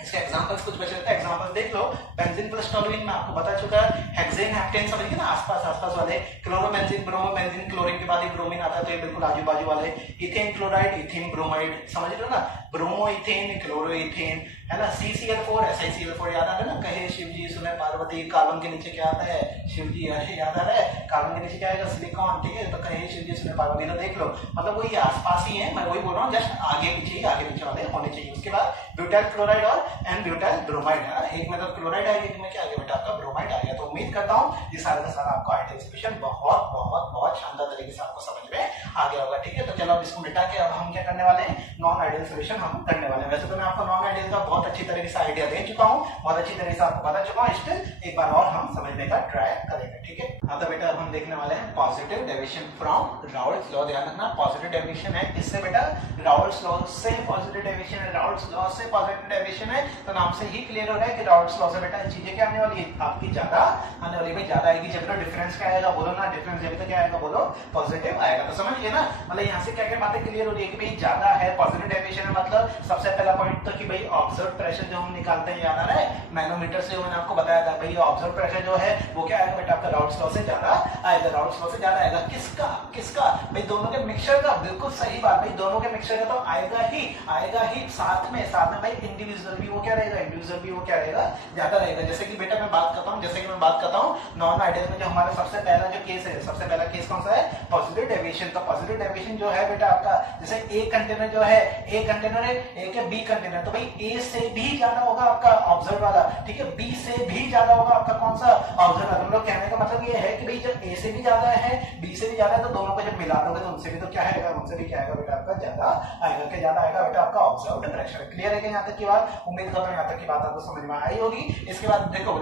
इसके एग्जांपल्स कुछ बचे थे, एग्जांपल देख लो। बेंजीन प्लस टोलुइन में आपको बता चुका है। हेक्सेन हेप्टेन समझ गए ना, आसपास वाले। क्लोरोबेंजीन ब्रोमोबेंजीन, क्लोरीन के बाद ही ब्रोमीन आता है, तो ये बिल्कुल आजू बाजू वाले। इथेन क्लोराइड, इथेन ब्रोमाइड, समझ रहे हो ना, ब्रोमो इथेन, क्लोरो इथेन, है ना। CCl4 SiCl4 याद आता है ना, कहे शिव जी सुने पार्वती। कार्बन के नीचे क्या आता है, शिव जी, याद आ रहा है। कार्बन के नीचे क्या आएगा, सिलिकॉन, ठीक है। तो कहे शिव जी सुने पार्वती, तो देख लो मतलब वही आसपास ही है, मैं वही बोल रहा हूँ, जस्ट आगे पीछे वाले होने चाहिए। उसके बाद ब्यूटाइल क्लोराइड और एंड ब्यूटाइल ब्रोमाइड, है ना। एक में तो क्लोराइड आएगा, एक में क्या आ गया बेटा आपका, ब्रोमाइड आ गया। तो उम्मीद करता हूँ ये सारा का सारा आपको आइडियल सॉल्यूशन बहुत बहुत बहुत शानदार तरीके से आपको समझ में आ गया होगा, ठीक है। तो चलो अब इसको मिटा के अब हम क्या करने वाले हैं, नॉन आइडियल सॉल्यूशन हम करने वाले हैं। वैसे तो मैं आपको नॉन आइडियल का बहुत अच्छी तरीके से आइडिया दे चुका हूँ, बहुत अच्छी तरीके से आपको बता चुका हूँ। स्टिल एक बार और हम समझने का ट्राई करेंगे, ठीक है। हाँ तो बेटा अब हम देखने वाले हैं positive deviation from Raoult's law. ध्यान रखना पॉजिटिव डेविएशन है, इससे बेटा राउल्ट्स लॉ से पॉजिटिव डेविएशन है, राउल्ट्स लॉ से पॉजिटिव डेविएशन है। तो नाम से ही क्लियर हो रहा है कि राउल्ट्स लॉ से बेटा चीजें क्या आने वाली है, आपकी ज्यादा आने वाली। भाई ज्यादा आएगी जब तो डिफरेंस क्या आएगा, बोलो ना, डिफरेंस जब तक क्या आएगा, बोलो पॉजिटिव आएगा। तो समझ गए ना, मतलब यहाँ से क्या क्या बातें क्लियर हो रही है कि भाई ज्यादा है, पॉजिटिव डेविएशन है। मतलब सबसे पहला पॉइंट तो कि भाई ऑब्जर्व प्रेशर जो हम निकालते हैं, याद आ रहा है, मैनोमीटर से मैंने आपको बताया था। भाई ऑब्जर्व प्रेशर जो है वो क्या आएगा बेटा आपका राउल्ट्स लॉ से ज्यादा आएगा, राउल्ट्स लॉ से ज्यादा आएगा। किसका किसका, भाई दोनों के मिक्सचर का, बिल्कुल सही बात। भाई दोनों के मिक्सचर का तो आएगा ही साथ में भाई इंडिविजुअल भी वो क्या रहेगा, इंडिविजुअल भी वो क्या रहेगा, ज्यादा रहेगा। जैसे कि बेटा मैं बात करता हूँ नॉन आइडियल में जो हमारा सबसे पहला जो केस है, सबसे पहला केस कौन सा है, पॉजिटिव डेविएशन। तो पॉजिटिव डेविएशन जो है बेटा आपका, जैसे ए कंटेनर जो है, ए कंटेनर है, ए के बी कंटेनर, तो भाई ए से भी ज्यादा होगा आपका ऑब्जर्व वाला, ठीक है। बी से भी ज्यादा होगा आपका कौन सा, ऑब्जर्व वाला। हम लोग कहने का मतलब ये है कि भाई जब ए से भी ज्यादा है, बी से भी ज्यादा है, तो दोनों को जब मिला दोगे तो उनसे भी तो क्या आएगा, उनसे भी क्या आएगा बेटा आपका ज्यादा आएगा। क्या ज्यादा आएगा बेटा आपका ऑब्जर्व्ड प्रेशर। क्लियर है क्या यहाँ तक की बात, उम्मीद करता हूँ यहाँ तक की बात आपको समझ में आई होगी। इसके बाद देखो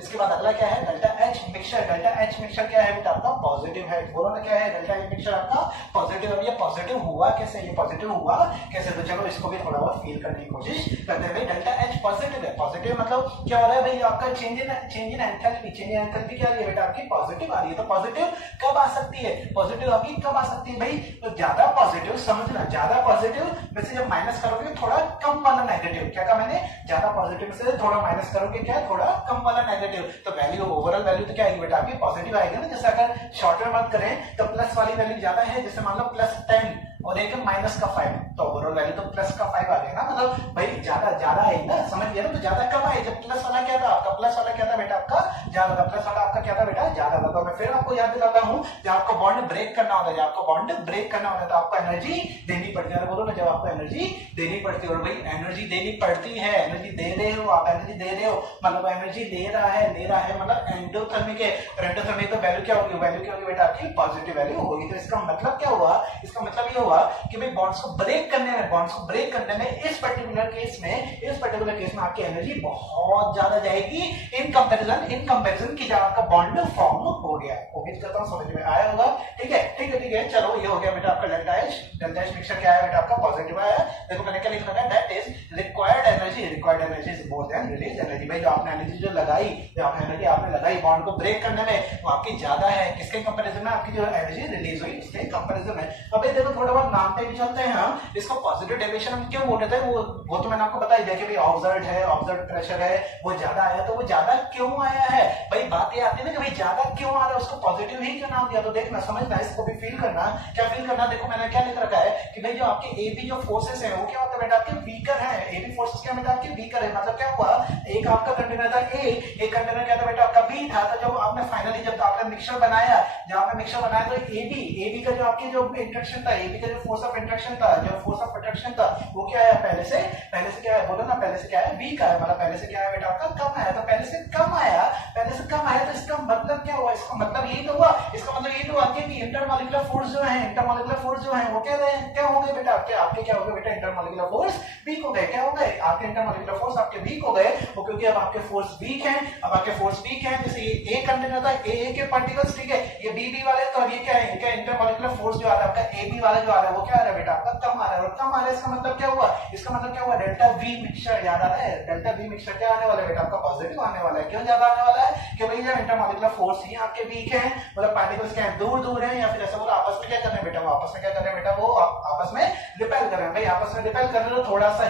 इसके बाद अगला क्या है, delta H mixture. Delta H mixture क्या है बेटा आपका, पॉजिटिव है। बोलो ना क्या है, डेल्टा एच मिक्सचर आपका पॉजिटिव है। ये पॉजिटिव हुआ कैसे, ये पॉजिटिव हुआ कैसे, तो चलो इसको भी थोड़ा बहुत फील करने की कोशिश करते हैं। डेल्टा एच पॉजिटिव है, पॉजिटिव मतलब क्या हो रहा है भाई आपका change in enthalpy, change in enthalpy क्या आ रही है बेटा आपकी, पॉजिटिव आ रही है। तो पॉजिटिव कब आ सकती है, पॉजिटिव आपकी कब आ सकती है भाई, तो ज्यादा पॉजिटिव, समझना ज्यादा पॉजिटिव में से जब माइनस करोगे थोड़ा कम वाला नेगेटिव, क्या कहा मैंने, ज्यादा पॉजिटिव से थोड़ा माइनस करोगे क्या, थोड़ा कम वाला नेगेटिव, तो वैल्यू ओवरऑल वैल्यू तो क्या आएगी बेटा आपकी, पॉजिटिव आएगी ना। जैसे अगर शॉर्ट में बात करें तो प्लस वाली वैल्यू ज्यादा है, जैसे मान लो +10 और एक माइनस का 5, तो ओवरऑल वैल्यू तो प्लस का 5 आ गया ना, मतलब भाई ज्यादा है ना, समझ गया ना। तो ज्यादा कब आए, जब प्लस वाला क्या था आपका, प्लस वाला क्या था बेटा आपका ज्यादा था, प्लस वाला आपका क्या था बेटा ज्यादा था। तो मैं फिर आपको याद दिलाता हूं, जब आपको बॉन्ड ब्रेक करना होता है, जब आपको बॉन्ड ब्रेक करना होता है तो आपको एनर्जी देनी पड़ती है। बोलो ना, जब आपको एनर्जी देनी पड़ती है, और भाई एनर्जी देनी पड़ती है, एनर्जी दे रहे हो आप, एनर्जी दे रहे हो मतलब एनर्जी ले रहा है मतलब एंडोथर्मिक है। एंडोथर्मिक तो वैल्यू क्या होगी, वैल्यू क्या होगी बेटा आपकी पॉजिटिव वैल्यू होगी। तो इसका मतलब क्या हुआ, इसका मतलब ये हुआ कि भाई बॉन्ड्स को ब्रेक करने में इस पर्टिकुलर केस में आपकी एनर्जी बहुत ज्यादा जाएगी इन कंपैरिजन की जब आपका बॉन्ड फॉर्म हो गया। उम्मीद करता हूं समझ में आया होगा, ठीक है। चलो ये हो गया बेटा आपका डेल्टा एच मिक्सचर क्या है बेटा आपका पॉजिटिव आया। देखो मैंने क्या लिखा है, that is required energy is more than release energy. भाई जो आपने एनर्जी आपने लगाई बॉन्ड को ब्रेक करने में, वो आपकी ज्यादा है किसके कंपैरिजन में, आपकी जो एनर्जी रिलीज हुई उसके कंपैरिजन में। अब देखो थोड़ा बहुत नाम पे भी चलते हैं हम, इसको पॉजिटिव डेविएशन हम क्यों बोल रहे थे, वो तो मैंने आपको बता ही दिया कि भाई ऑब्जर्व्ड प्रेशर है, वो ज्यादा आया। तो वो ज्यादा क्यों आया है भाई, बात ये आती है ना कि भाई ज्यादा क्यों आ रहा है, उसको पॉजिटिव ही क्यों नाम दिया। तो देखना, समझना, इसको भी फील करना। क्या फील करना, देखो मैंने क्या लिख रखा है कि भाई जो आपके एबी जो फोर्सेस है वो क्या होता है बेटा आपके वीकर है। एबी फोर्सेस क्या बेटा आपके वीकर है, मतलब क्या हुआ, एक आपका कंटेनर था ए, एक कंटेनर क्या था बेटा आपका बी था। तो जब आपने फाइनली जब आपने मिक्सचर बनाया, तो एबी का जो आपकी जो इंटरेक्शन था, एबी का जो फोर्स ऑफ इंटरेक्शन था, जो फोर्स ऑफ अट्रैक्शन था, वो क्या है पहले से क्या है, बोलो ना, पहले से क्या है, वीक है। मतलब पहले से क्या है बेटा आपका कम आया। तो पहले से कम आया तो इसका मतलब क्या हुआ, इसका मतलब यही तो हुआ, इसका मतलब यही तो हुआ कि इंटरमॉलिक्यूलर फोर्स जो है वो क्या हो गए बेटा आपके क्या हो गए बेटा, इंटरमॉलिक्यूलर फोर्स वीक हो गए। क्या हो गए आपके इंटरमॉलिक्यूलर फोर्स आपके वीक हो गए, क्योंकि अब आपके फोर्स वीक हैं। जैसे ये ए कंटेनर था, ए के पार्टिकल्स, ठीक है, ये बी वाले, तो अब ये क्या है, इनका इंटरमॉलिक्यूलर फोर्स जो आ रहा है आपका ए बी वाला जो आ रहा है वो क्या आ रहा है बेटा आपका कम आ रहा है। और कम आ रहा है इसका मतलब क्या हुआ, डेल्टा वी मिक्सचर याद आ रहा है, डेल्टा वी मिक्सचर क्या आने वाला है बेटा आपका पॉजिटिव आने वाला है। क्यों ज्यादा आने वाला है कि भाई जब इंटरमॉलिक्यूलर फोर्स ही आपके वीक है, मतलब पार्टिकल्स क्या है दूर है, या फिर ऐसा बोलो आपस में क्या कर रहे हैं बेटा, वो आपस में क्या कर रहे हैं बेटा, वो आपस आपस में रिपेल कर रहे हैं। भाई आपस में रिपेल कर रहे हो, थोड़ा सा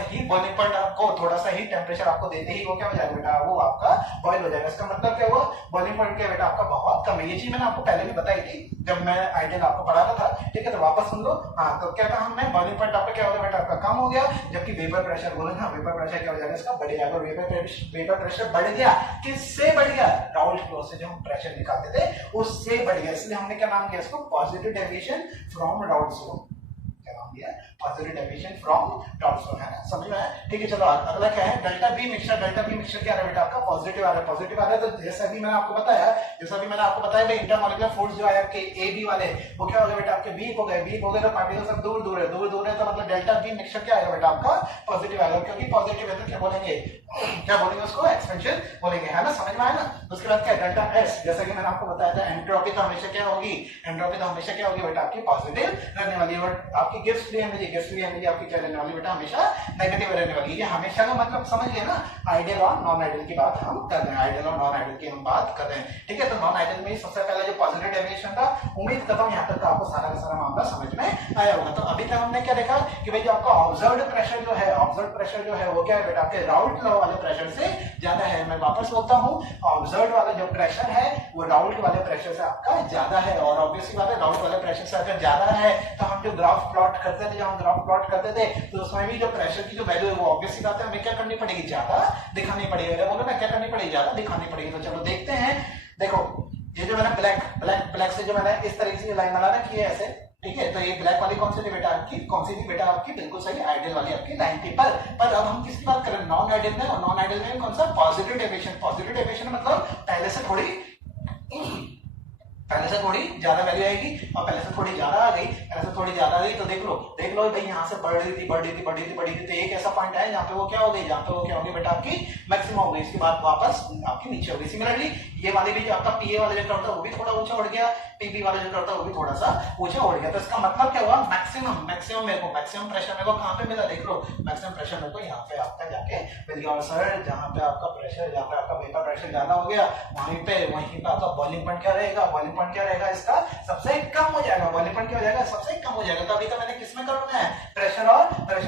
ही बॉइलिंग पॉइंट आपको, थोड़ा सा ही टेम्परेचर आपको देते ही वो क्या हो जाएगा बेटा, वो आपका बॉइल हो जाएगा। इसका मतलब क्या हुआ, बॉइलिंग पॉइंट क्या बेटा आपका बहुत कम है। ये चीज मैंने आपको पहले भी बताई थी जब मैं आइडियल आपको पढ़ाता था, ठीक है, तो वापस सुन लो। हाँ, तो क्या कहा हमने, बॉइलिंग पॉइंट आपका क्या होगा बेटा, आपका कम हो गया, जबकि वेपर प्रेशर बोले ना, वेपर प्रेशर क्या हो जाएगा इसका, बढ़ जाएगा। वेपर प्रेशर बढ़ गया, किससे बढ़ गया, राउल्ट फ्लो से जो हम प्रेशर निकालते थे उससे बढ़ गया, इसलिए हमने क्या नाम दिया इसको, positive deviation from Raoult flow. क्या नाम दिया, positive deviation from Raoult flow, है ना, समझ में आया। ठीक है, चलो अगला क्या है, delta B mixture. Delta B mixture क्या है बेटा आपका, पॉजिटिव आ रहा है, पॉजिटिव आ रहा है। तो जैसा भी मैंने आपको बताया भाई इंटरमॉलिक्यूलर फोर्स जो है आपके ए बी वाले, वो क्या हो गए बेटा आपके वीक हो गए, तो पार्टिकल सब दूर दूर है, तो मतलब डेल्टा बी मिक्सचर क्या आएगा बेटा आपका, पॉजिटिव आएगा। क्योंकि पॉजिटिव है तो क्या बोलेंगे उसको, एक्सपेंशन बोलेंगे, है ना, समझ में आया ना। उसके बाद क्या है, डेल्टा एस, जैसा कि मैंने आपको बताया था, एंट्रोपी तो हमेशा क्या होगी, बेटा आपकी पॉजिटिव रहने वाली है, और आपकी गिव्स फ्री एनर्जी आपकी क्या रहने वाली बेटा, हमेशा नेगेटिव रहने वाली है। ये हमेशा का मतलब समझ गए ना, आइडियल और नॉन आइडियल की बात हम कर रहे हैं, आइडियल और नॉन आइडियल की हम बात कर रहे हैं। ठीक है, तो नॉन आइडियल में सबसे पहले जो पॉजिटिव डेविएशन था, उम्मीद करता हूं यहां तक आपको सारा का सारा मामला समझ में आया होगा। तो अभी तक हमने क्या देखा कि भाई जो आपका ऑब्जर्व्ड प्रेशर जो है वो क्या है बेटा, आपके राउल्ट लॉ वाले प्रेशर से ज्यादा है। मैं वापस बोलता हूं, ऑब्जर्व्ड वाला जो प्रेशर है वो राउल्ट वाले प्रेशर से आपका ज्यादा है, और ऑब्वियसली बात है राउल्ट वाले प्रेशर से अगर ज्यादा है तो हम जो ग्राफ प्लॉट करते थे, तो उसमें भी जो प्रेशर की जो वैल्यू है वो ऑब्वियसली बात है हमें क्या करनी पड़ेगी, ज्यादा दिखानी पड़ेगी। बोलो ना, क्या करनी पड़ेगी, ज्यादा दिखानी पड़ेगी। तो चलो देखते हैं। देखो ये जो मैंने ब्लैक से जो मैंने इस तरीके से लाइन बना रखी है ऐसे, ठीक है, तो ये ब्लैक वाली कौन सी थी बेटा आपकी, बिल्कुल सही आइडियल वाली आपकी लाइन थी। पर अब हम किसकी बात कर रहे हैं, नॉन आइडियल में, और नॉन आइडियल में कौन सा, पॉजिटिव डेविएशन मतलब पहले से थोड़ी ज्यादा वैल्यू आएगी, और पहले से थोड़ी ज्यादा आ गई, तो देख लो भाई यहाँ से बढ़ रही थी, तो एक ऐसा पॉइंट है जहाँ पे वो क्या हो गई बेटा आपकी मैक्सिमम हो गई, इसके बाद वापस आपकी नीचे हो गई। सिमिलरली ये वाले भी जो आपका पीए वाले जो करता है वो भी थोड़ा ऊंचा उड़ गया, पीबी वाला जो करता है वो भी थोड़ा सा ऊंचा उड़ गया। तो इसका मतलब क्या हुआ, मैक्सिमम प्रेशर मेरे को कहाँ पे मिला, देख लो मैक्सिमम प्रेशर मेरे को यहाँ पे आपका जाके मिल गया। और सर जहाँ पे आपका वेपर प्रेशर ज्यादा हो गया, वहीं पे आपका बॉइलिंग पॉइंट क्या रहेगा, इसका सबसे कम हो जाएगा। बॉइलिंग पॉइंट क्या हो जाएगा, सबसे कम हो जाएगा। तो अभी तो मैंने किसमें कर्व बनाया है, प्रेशर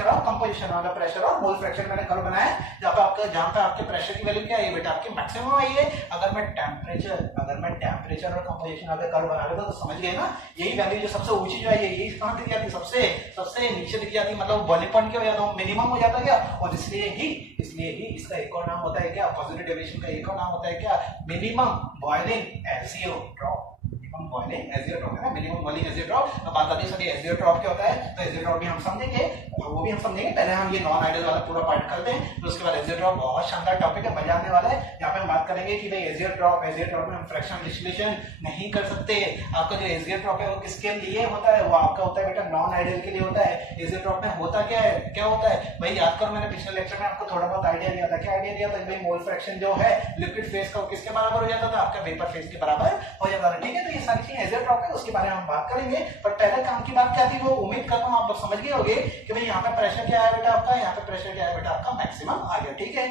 और कंपोजिशन वाला, प्रेशर और मोल फ्रैक्शन मैंने कर्व बनाया है, जहाँ पे आपके प्रेशर की वैल्यू क्या है बेटा आपकी मैक्सिमम आई है। अगर मैं टेम्परेचर और कंपोजिशन वाला कर्व बना लेता तो समझ गए ना, यही वैल्यू जो सबसे ऊंची जो है यही कहां दिख जाती, सबसे नीचे दिख जाती, मतलब बॉइलिंग पॉइंट क्या हो जाता है, मिनिमम हो जाता क्या। और इसलिए ही इसका एक और नाम होता है क्या, पॉजिटिव डेविएशन का एक और नाम होता है क्या, मिनिमम बॉइलिंग एजियो ड्रॉप, है ना, मिनिमम बॉइलिंग एजियो ड्रॉप। अब बात आती है सर एजियो ड्रॉप क्या होता है, तो एजियो ड्रॉप भी हम समझेंगे, वो भी हम समझेंगे। पहले हम ये नॉन आइडियल वाला पूरा पार्ट करते हैं, तो उसके बाद एजियो ड्रॉप बहुत शानदार टॉपिक है, मजा आने वाला है। यहाँ पे हम बात करेंगे कि भाई एजियो ड्रॉप में हम फ्रैक्शनल डिस्टिलेशन नहीं कर सकते। आपका जो एजियो ड्रॉप है वो किसके लिए होता है, वो आपका होता है बेटा नॉन आइडियल के लिए होता है। एजियो ड्रॉप में होता क्या होता है भाई, याद करो मैंने पिछले लेक्चर में आपको थोड़ा बहुत आइडिया दिया था। क्या आइडिया दिया था भाई, मोल फ्रैक्शन जो है लिक्विड फेज का किसके बराबर हो जाता था, आपका वेपर फेज के बराबर हो जाता था। ठीक है, तो ये सारी चीजें एजियो ड्रॉप है, उसके बारे में हम बात करेंगे। पर पहले काम की बात क्या थी, वो उम्मीद करता हूँ आप लोग समझ गए होंगे कि भाई यहाँ पे प्रेशर क्या है बेटा आपका, यहाँ पे प्रेशर क्या है बेटा आपका मैक्सिमम आ गया। ठीक है,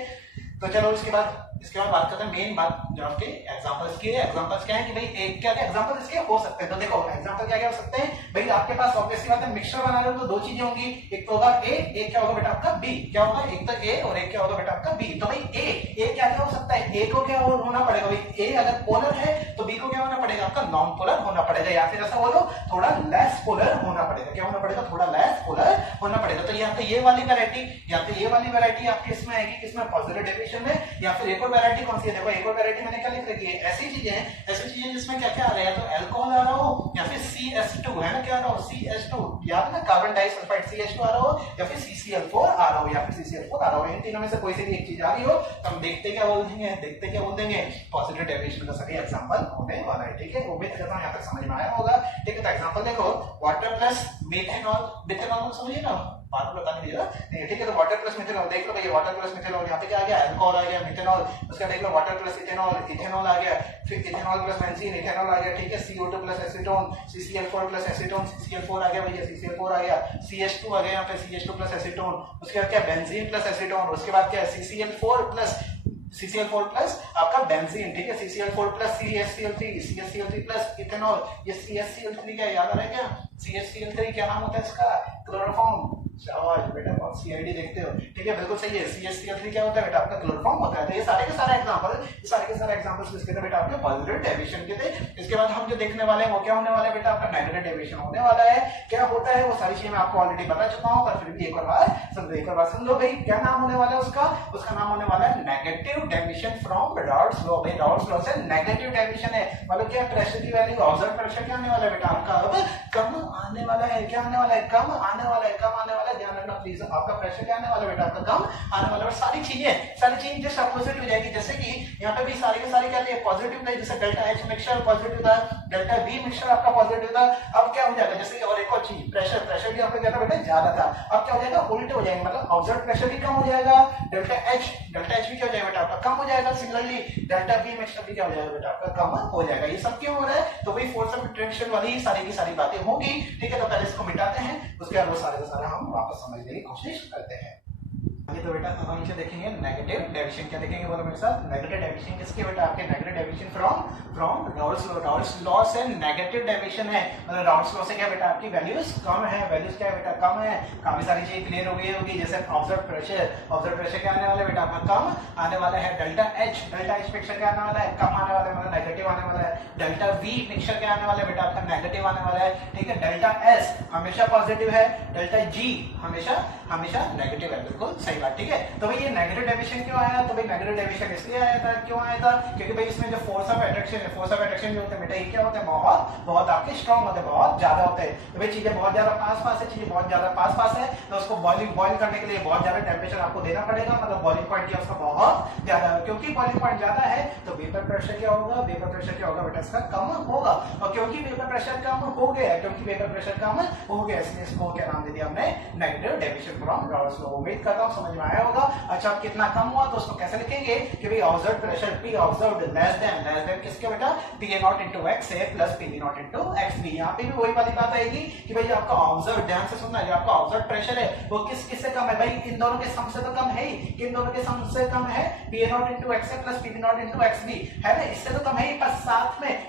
तो चलो इसके बाद बात करते हैं मेन बात जो आपके एग्जांपल्स की है। एग्जांपल्स क्या है कि भाई एक क्या एग्जांपल इसके हो सकते हैं। तो देखो एग्जांपल क्या हो सकते हैं भाई, आपके पास ऑब्वियसली बात है मिक्सचर बना रहे हो तो दो चीजें होंगी, एक तो होगा ए, एक क्या होगा बेटा आपका बी। क्या होगा, एक तो ए और एक क्या होगा बेटा आपका बी। तो भाई ए क्या हो सकता है, ए को क्या होना पड़ेगा भाई, ए अगर पोलर है तो बी को क्या होना पड़ेगा, आपका नॉन पोलर होना पड़ेगा, या फिर ऐसा बोलो थोड़ा लेस पोलर होना पड़ेगा। क्या होना पड़ेगा, थोड़ा लेस पोलर होना पड़ेगा। तो यहाँ पे ये वाली वैरायटी आपके इसमें आएगी, किसमें, पॉजिटिव डेविएशन में। या फिर एक और वैरायटी कौन सी है, देखो एक और वैरायटी मैंने क्या लिख रखी है, ऐसी चीजें जिसमें क्या आ रहा है, तो अल्कोहल आ रहा हो या फिर CH2 है ना, क्या आ रहा हो CH2, याद ना, कार्बन डाइसल्फाइड CH2 आ रहा हो, या फिर CCl4 आ रहा हो, इन तीनों में से कोई सी भी एक चीज आ रही हो तो हम देखते क्या बोल देंगे, पॉजिटिव डेविएशन का सभी एग्जांपल होने वाला है। ठीक है, उम्मीद करता हूं यहां तक समझ में आया होगा। ठीक है, तो एग्जांपल देखो, वाटर प्लस मिथेनॉल समझिए ना, बात बताने दीजिएगा नहीं। ठीक है, तो वाटर प्लस मिथेनॉल देख लो भाई, वाटर प्लस मिथेनॉल यहाँ पे क्या आ गया, अल्कोहल आ गया, मिथेनॉल, उसका देख लो वाटर प्लस इथेनॉल आ गया, फिर इथेनॉल प्लस बेंजीन, इथेनॉल आ गया। ठीक है, CO2 plus acetone, CCl4 plus acetone, CCl4 आ गया भैया, CCl4 आ गया, CH2 आ गया यहाँ पे, CH2 प्लस एसीटोन, उसके बाद क्या बेंजीन प्लस एसीटोन, उसके बाद क्या CCl4 प्लस CCl4 प्लस आपका बेंजीन, ठीक है, CCl4 plus CHCl3, CHCl3 plus ethanol, ये CHCl3 क्या याद आ रहा है क्या? CHCl3 क्या नाम होता है इसका? क्लोरोफॉर्म। शाबाश बेटा, बहुत सीआईडी देखते हो, ठीक है, बिल्कुल सही है। CHCl3 क्या होता है बेटा? आपका क्लोरोफॉर्म होता है। तो ये सारे के सारे एग्जांपल्स किसके थे बेटा? आपके पॉजिटिव डेविएशन के थे। इसके बाद हम जो देखने वाले हैं वो क्या होने वाला है बेटा? आपका नेगेटिव डेविएशन होने वाला है। क्या होता है वो सारी चीजें मैं आपको ऑलरेडी बता चुका हूं, पर फिर भी एक और बार सुन लो भाई। क्या नाम होने वाला है उसका नाम होने वाला है negative deviation from Raoult's law. भाई राउल्ट्स लॉ से नेगेटिव डेविएशन है, मतलब क्या? प्रेशर की वैल्यू, ऑब्जर्व प्रेशर क्या आने वाला है बेटा? आपका अब कम आने वाला है। क्या आने वाला है? कम आने वाला है, कम आने वाला है। ध्यान रखना प्लीज, आपका प्रेशर क्या आने वाला है बेटा? आपका कम आने वाला है। और सारी चीजें जस्ट अपोजिट हो जाएगी। जैसे कि यहाँ पे भी सारे के सारे क्या लिए पॉजिटिव थे, जैसे डेल्टा H मिक्सचर पॉजिटिव था, डेल्टा V मिक्सचर आपका पॉजिटिव था। अब क्या हो जाएगा? जैसे और एक और चीज, प्रेशर भी आपका क्या था बेटा? ज्यादा था। अब क्या हो जाएगा? उल्टे हो जाएंगे, मतलब ऑब्जर्व प्रेशर भी कम हो जाएगा, डेल्टा H भी क्या हो जाएगा बेटा? आपका कम हो जाएगा। सिमिलरली डेल्टा V मिक्सचर भी क्या हो जाएगा बेटा? आपका कम हो जाएगा। ये सब क्यों हो रहा है? तो भाई फोर्स ऑफ इंटरेक्शन वाली ही सारी की सारी बातें होगी, ठीक है। तो पहले इसको मिटाते हैं, उसके बाद वो सारे का सारा हम वापस समझने की कोशिश करते हैं। तो बेटा हम इसे देखेंगे नेगेटिव डेविएशन। क्या देखेंगे बोलो मेरे साथ? नेगेटिव डेविएशन किसके बेटा? आपके negative deviation from Raoult's law से नेगेटिव डेविएशन है, मतलब राउल्ट्स लॉ से क्या बेटा? आपकी वैल्यूज कम है। वैल्यूज क्या है बेटा? कम है। काफी सारी चीजें क्लियर हो गई होगी, जैसे ऑब्जर्व प्रेशर क्या आने वाला है बेटा? आपका कम आने वाला है। डेल्टा H मिक्सचर क्या आने वाला है? कम आने वाला है, मतलब नेगेटिव आने वाला है। डेल्टा V मिक्सचर क्या आने वाला है बेटा? आपका नेगेटिव आने वाला है, ठीक है। डेल्टा S हमेशा पॉजिटिव है, डेल्टा G हमेशा नेगेटिव है। बिल्कुल सही बात, ठीक है। तो भाई ये नेगेटिव डेविएशन क्यों आया? तो भाई नेगेटिव डेविएशन इसलिए आया था, क्यों आया था? क्योंकि भाई इसमें जो फोर्स ऑफ अट्रैक्शन जो होते हैं बेटा, ये क्या होते हैं? बहुत आपके स्ट्रांग होते हैं, बहुत ज्यादा होते हैं। तो भाई चीजें बहुत ज्यादा पास है, चीजें बहुत ज्यादा पास है, तो उसको बॉइल करने के लिए बहुत ज्यादा टेम्परेचर आपको देना पड़ेगा, मतलब बॉइलिंग पॉइंट क्या उसका बहुत ज्यादा है। क्योंकि बॉइलिंग पॉइंट ज्यादा है तो वेपर प्रेशर क्या होगा? बेटा इसका कम होगा। और क्योंकि वेपर प्रेशर कम हो गया, इसलिए इसको क्या नाम दे दिया हमने? Negative deviation from Raoult's law. उम्मीद करता हूं समझ में आया होगा। अच्छा, अब कितना कम हुआ तो उसको कैसे लिखेंगे कि भाई observed pressure P observed less than किसके बेटा? PA0 into XA plus PB0 into XB। यहाँ पे भी वही वाली बात आएगी कि भाई आपका ऑब्जर्व, ध्यान से सुनना, जो आपका ऑब्जर्व प्रेशर है वो किससे कम है? भाई इन दोनों के सम से तो कम है ही। किन दोनों के सम से कम है? PA0 into XA plus PB0 into XB है ना, इससे तो कम है ही। पर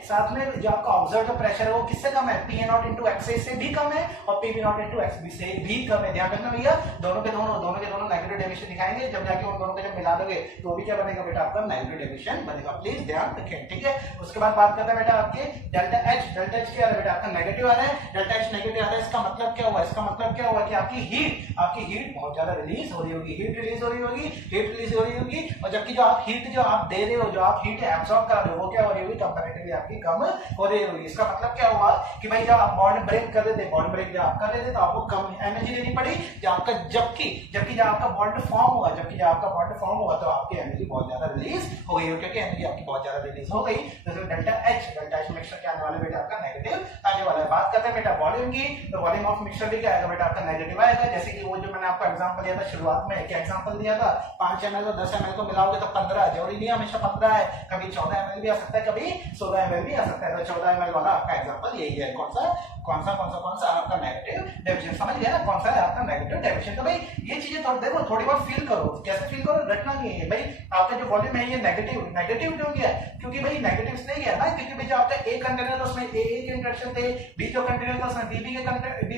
साथ में जो आपका ऑब्जर्व प्रेशर है वो किससे कम है? PA0 into XA से भी कम है और PB0 into XB से भी कम है। ध्यान रखना भैया, दोनों के दोनों नेगेटिव डेविएशन दिखाएंगे। जब जाके उन दोनों को जब मिला दोगे तो भी क्या बनेगा बेटा? आपका नेगेटिव डेविएशन बनेगा। प्लीज ध्यान रखें, ठीक है। उसके बाद बात करते हैं बेटा आपके डेल्टा H क्या है बेटा? आपका नेगेटिव आ रहा है, डेल्टा H नेगेटिव आ रहा है। इसका मतलब क्या हुआ? कि आपकी हीट बहुत ज्यादा रिलीज हो रही होगी, हीट रिलीज हो रही होगी। और जबकि जो आप हीट दे रहे हो, जो आप हीट एब्सॉर्ब कर रहे हो, वो क्या हो रही होगी? कंपैरेटिवली आपकी कम हो रही होगी। इसका मतलब क्या हुआ कि भाई जब आप बॉन्ड ब्रेक कर देते जब आप कर देते तो आपको कम एनर्जी देनी पड़ी, जबकि जब आपका बॉन्ड फॉर्म हुआ तो आपकी एनर्जी बहुत ज्यादा रिलीज हो गई, क्योंकि एनर्जी आपकी बहुत ज्यादा रिलीज हो गई। तो डेल्टा H मिक्सचर क्या आने वाला है बेटा? आपका नेगेटिव आने वाला है। बात करते हैं बेटा वॉल्यूम की, तो वॉल्यूम ऑफ मिक्सचर भी क्या आएगा बेटा? आपका नेगेटिव आएगा। जैसे कि वो जो मैंने आपको एग्जांपल दिया था शुरुआत में, क्या एग्जांपल दिया था? 5 ml और 10 ml को मिलाओगे तो 15, जरूरी नहीं हमेशा 15 है, कभी 14 ml भी आ सकता है, कभी 16 ml भी आ सकता है। तो 14 ml वाला आपका एग्जांपल यही है। कौन सा आपका नेगेटिव डेविएशन? समझ गया ना कौन सा है आपका नेगेटिव डेविएशन? तो भाई ये चीजें देखो, थोड़ी बहुत फील करो। कैसे फील करो? रटना नहीं है भाई। आपका जो वॉल्यूम है ये नेगेटिव क्यों गया? क्योंकि भाई नेगेटिव इसलिए गया ना क्योंकि भाई जो आपका ए कंटेनर था उसमें ए के इंटरेक्शन थे, बी जो कंटेनर था उसमें बीबी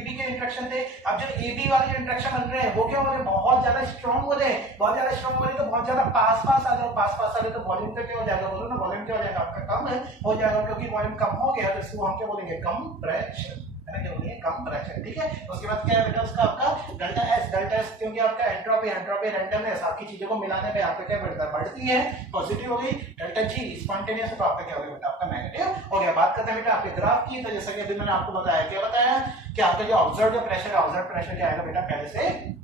के इंटरेक्शन थे। अब जो एबी वाले जो इंटरेक्शन बन रहे हैं वो क्या हो रहे हैं? बहुत ज्यादा स्ट्रांग हो रहे हैं, तो बहुत ज्यादा पास आ जाओ, तो वॉल्यूम क्या हो जाएगा? बोलो ना, वॉल्यूम क्या हो जाएगा? आपका कम हो जाएगा। क्योंकि वॉल्यूम कम हो गया तो इसको हम क्या बोलेंगे? कंप्रेशन, कंप्रेशन, ठीक है। उसके बाद क्या है बेटा? उसका आपका डेल्टा एस, क्योंकि आपका एंट्रोपी रैंडमनेस आपकी चीजों को मिलाने पे आपका क्या बढ़ती है? पॉजिटिव हो गई। डेल्टा जी स्पॉन्टेनियस, तो आपका क्या हो गया बेटा? आपका नेगेटिव हो गया। बात करते हैं बेटा आपके ग्राफ की। तो जैसा कि अभी मैंने आपको बताया कि आपका जो ऑब्जर्व प्रेशर क्या आएगा बेटा? पहले से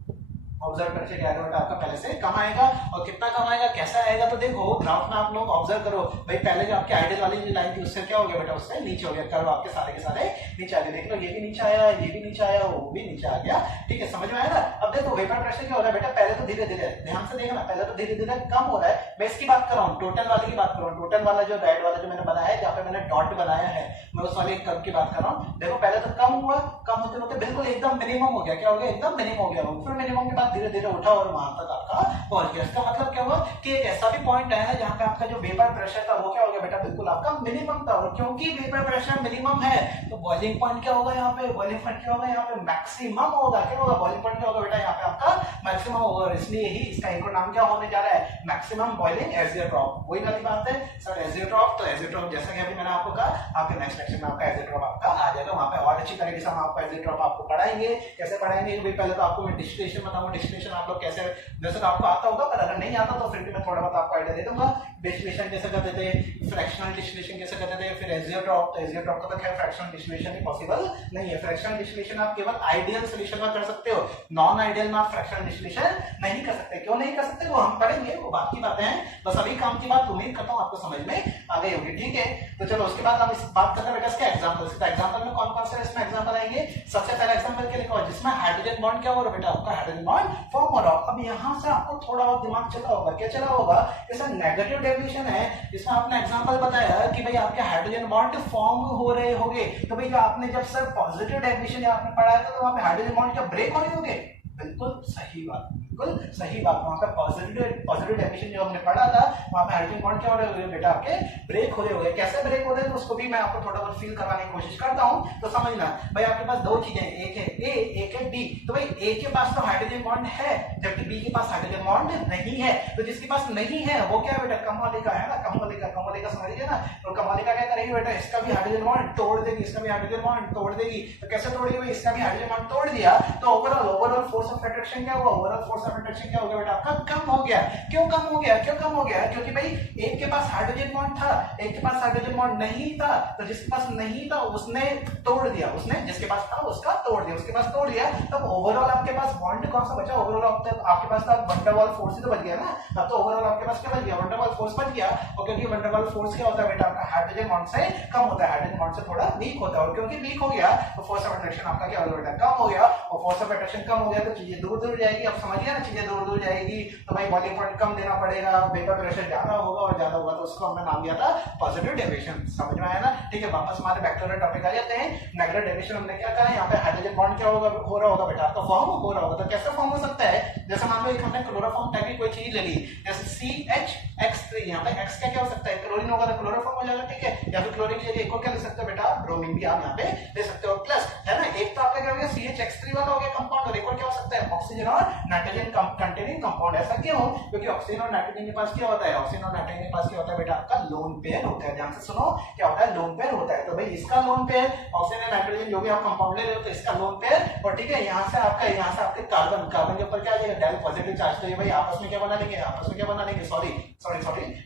ऑब्जर्व प्रेशर क्या आएगा? आपका पहले से कम आएगा। और कितना कम आएगा, कैसा आएगा? तो देखो ग्राफ में आप लोग ऑब्जर्व करो भाई, पहले जो आपके आइडियल वाली जो लाइन थी उससे क्या हो गया बेटा? उससे नीचे हो गया। कर्व आपके सारे के सारे नीचे आ गए। देख लो, ये भी नीचे आया, ये भी नीचे आया, वो भी नीचे आ गया, ठीक है। समझ में आया ना? अब देखो वेपर प्रेशर क्या हो रहा है बेटा? पहले तो धीरे धीरे, ध्यान से देखना, पहले तो धीरे धीरे कम हो रहा है। मैं इसकी बात कर रहा हूँ, टोटल वाले की बात कर रहा हूँ। टोटल वाला जो रेड वाला जो मैंने बनाया है, जहाँ पे मैंने डॉट बनाया है, मैं उस वाले कर्व की बात कर रहा हूँ। देखो पहले तो कम हुआ, कम होते होते बिल्कुल एकदम मिनिमम हो गया। क्या हो गया? एकदम मिनिमम हो गया। फिर मिनिमम के बाद धीरे धीरे उठा और वहां तक आपका पहुंच गया। इसका मतलब क्या हुआ कि एक ऐसा भी पॉइंट आया जहां पे आपका जो वेपर प्रेशर था वो क्या हो गया बेटा, बिल्कुल आपका मिनिमम था। और क्योंकि वेपर प्रेशर मिनिमम है तो बॉइलिंग पॉइंट क्या होगा यहाँ पे, बॉइलिंग पॉइंट क्या होगा यहाँ पे, मैक्सिमम होगा। क्या होगा, बॉइलिंग पॉइंट क्या होगा बेटा यहाँ पे आपका मैक्सिमम होगा। और इसलिए ही इसका एक और नाम क्या होने जा रहा है, मैक्सिमम बॉइलिंग एजियोट्रॉप। वही वाली बात है सर, एजियोट्रॉप। तो एजियोट्रॉप जैसा कि अभी मैंने आपको कहा, आपके नेक्स्ट लेक्चर में आपका एजियोट्रॉप आपका आ जाएगा, वहां पे और अच्छी तरीके से हम आपको एजियोट्रॉप आपको पढ़ाएंगे। कैसे पढ़ाएंगे, पहले तो आपको मैं डिस्टिलेशन बताऊंगा, डिस्टिलेशन आप लोग कैसे, वैसे तो आपको आता होगा पर अगर नहीं आता तो फिर भी मैं थोड़ा बहुत आपको आइडिया दे दूंगा। डिस्टिलेशन कैसे करते थे, फ्रैक्शनल डिस्टिलेशन कैसे करते थे, फिर एजियोट्रॉप। तो एजियोट्रॉप का तो खैर फ्रैक्शनल डिस्टिलेशन ही पॉसिबल नहीं है। फ्रैक्शनल डिस्टिलेशन आप केवल आइडियल सॉल्यूशन में कर सकते हो, नॉन आइडियल में आप फ्रैक्शनल डिस्टिलेशन नहीं कर सकते। क्यों नहीं कर सकते वो हम पढ़ेंगे, वो बात की बातें हैं। बस अभी काम की बात उम्मीद करता हूं आपको समझ में आ गई होगी। ठीक है, तो चलो उसके बाद हम इस बात करते हैं बेटा इसके एग्जांपल से। एग्जांपल में कौन कौन से इसमें एग्जांपल आएंगे, सबसे पहला एग्जांपल क्या लिखा हो जिसमें हाइड्रोजन बॉन्ड क्या हो रहा है बेटा, आपका हाइड्रोजन बॉन्ड फॉर्म हो रहा है। अब यहां से आपको थोड़ा और दिमाग चला होगा, क्या चला होगा, जैसे नेगेटिव डेविएशन है इसमें आपने एग्जांपल बताया कि भाई आपके हाइड्रोजन बॉन्ड फॉर्म हो रहे होंगे। तो भाई आपने जब सर पॉजिटिव डेविएशन आपने पढ़ाया था तो वहां पे हाइड्रोजन बॉन्ड क्या ब्रेक हो रहे होंगे, बिल्कुल सही बात, बिल्कुल सही बात। वहां पे पॉजिटिव डेफिनेशन जो हमने पढ़ा था वहां पे हाइड्रोजन बॉन्ड क्या हो रहे हैं बेटा, आपके ब्रेक हो रहे होंगे। कैसे ब्रेक हो रहे हैं तो उसको भी मैं आपको थोड़ा बहुत फील करवाने की कोशिश करता हूं। तो समझना भाई, आपके पास दो चीजें, एक है ए, एक है बी। तो भाई ए के पास तो हाइड्रोजन बॉन्ड है जबकि बी के पास हाइड्रोजन बॉन्ड नहीं है। तो जिसके पास नहीं है वो क्या है बेटा, कम वाले का है ना, कम वाले का समझ लीजिए ना। तो कम वाले का क्या करेगी बेटा, इसका भी हाइड्रोजन बॉन्ड तोड़ देगी, इसका भी हाइड्रोजन बॉन्ड तोड़ देगी। तो कैसे तोड़ेगी भाई, इसका भी हाइड्रोजन बॉन्ड तोड़ दिया तो ओवरऑल फोर्स ऑफ अट्रैक्शन क्या हुआ, ओवरऑल फोर्स ऑफ अट्रैक्शन क्या हो गया बेटा आपका, कम हो गया। क्यों कम हो गया, क्यों कम हो गया, क्योंकि भाई एक के पास हाइड्रोजन बॉन्ड था, एक के पास हाइड्रोजन बॉन्ड नहीं था। तो जिसके पास नहीं था उसने तोड़ दिया, उसने जिसके पास था उसका तोड़ दिया, उसके पास तोड़ दिया। तब ओवरऑल आपके पास बॉन्ड कौन सा बचा, ओवरऑल आपके पास था वन डर वाल फोर्स ही तो बच गया ना। अब तो ओवरऑल आपके पास क्या बच गया, वन डर वाल फोर्स बच गया। और क्योंकि वन डर वाल फोर्स क्या होता है बेटा, आपका हाइड्रोजन बॉन्ड से कम होता है, हाइड्रोजन बॉन्ड से थोड़ा वीक होता है। और क्योंकि वीक हो गया तो फोर्स ऑफ अट्रैक्शन आपका क्या हो गया बेटा, कम हो गया। और फोर्स ऑफ अट्रैक्शन कम हो गया तो चीजें दूर दूर जाएगी। अब समझिए ना, चीजें दूर दूर जाएगी तो भाई बॉइलिंग पॉइंट कम देना पड़ेगा, वेपर प्रेशर ज्यादा होगा, और ज्यादा होगा तो उसको हमने नाम दिया था पॉजिटिव डेविएशन। समझ में आया ना। ठीक है, वापस हमारे बैक्टीरियल टॉपिक आ जाते हैं। नेगेटिव डेविएशन हमने क्या कहा, यहाँ पे हाइड्रोजन बॉन्ड क्या होगा, हो रहा होगा बेटा आपका फॉर्म हो रहा होगा। तो कैसे फॉर्म हो सकता है, जैसे मान लो एक हमने क्लोरोफॉर्म टाइप की कोई चीज ले ली, जैसे CHX3, यहाँ पे X क्या हो सकता है, क्लोरीन होगा तो क्लोरोफॉर्म हो जाएगा। ठीक है, या फिर क्लोरीन की जगह एक और क्या ले सकते हो बेटा, ब्रोमीन भी आप यहाँ पे ले सकते हो। प्लस है ना, एक तो आपका क्या हो गया CHX3 वाला हो गया कंपाउंड, और एक और क्या हो सकता है ऑक्सीजन और नाइट्रोजन कंटेनिंग कंपाउंड। ऐसा क्यों, क्योंकि ऑक्सीजन और नाइट्रोजन के पास क्या होता है, ऑक्सीजन और नाइट्रोजन के पास क्या होता है बेटा, आपका लोन पेयर होता है। ध्यान से सुनो, क्या होता है, लोन पेयर होता है। तो भाई इसका लोन पेयर ऑक्सीजन और नाइट्रोजन जो भी आप कंपाउंड ले रहे हो तो इसका लोन पेयर। और ठीक है, यहाँ से आपके कार्बन के ऊपर क्या आ जाएगा, डेल पॉजिटिव चार्ज। तो ये भाई आपस में क्या बना लेंगे, आपस में क्या बना लेंगे, सॉरी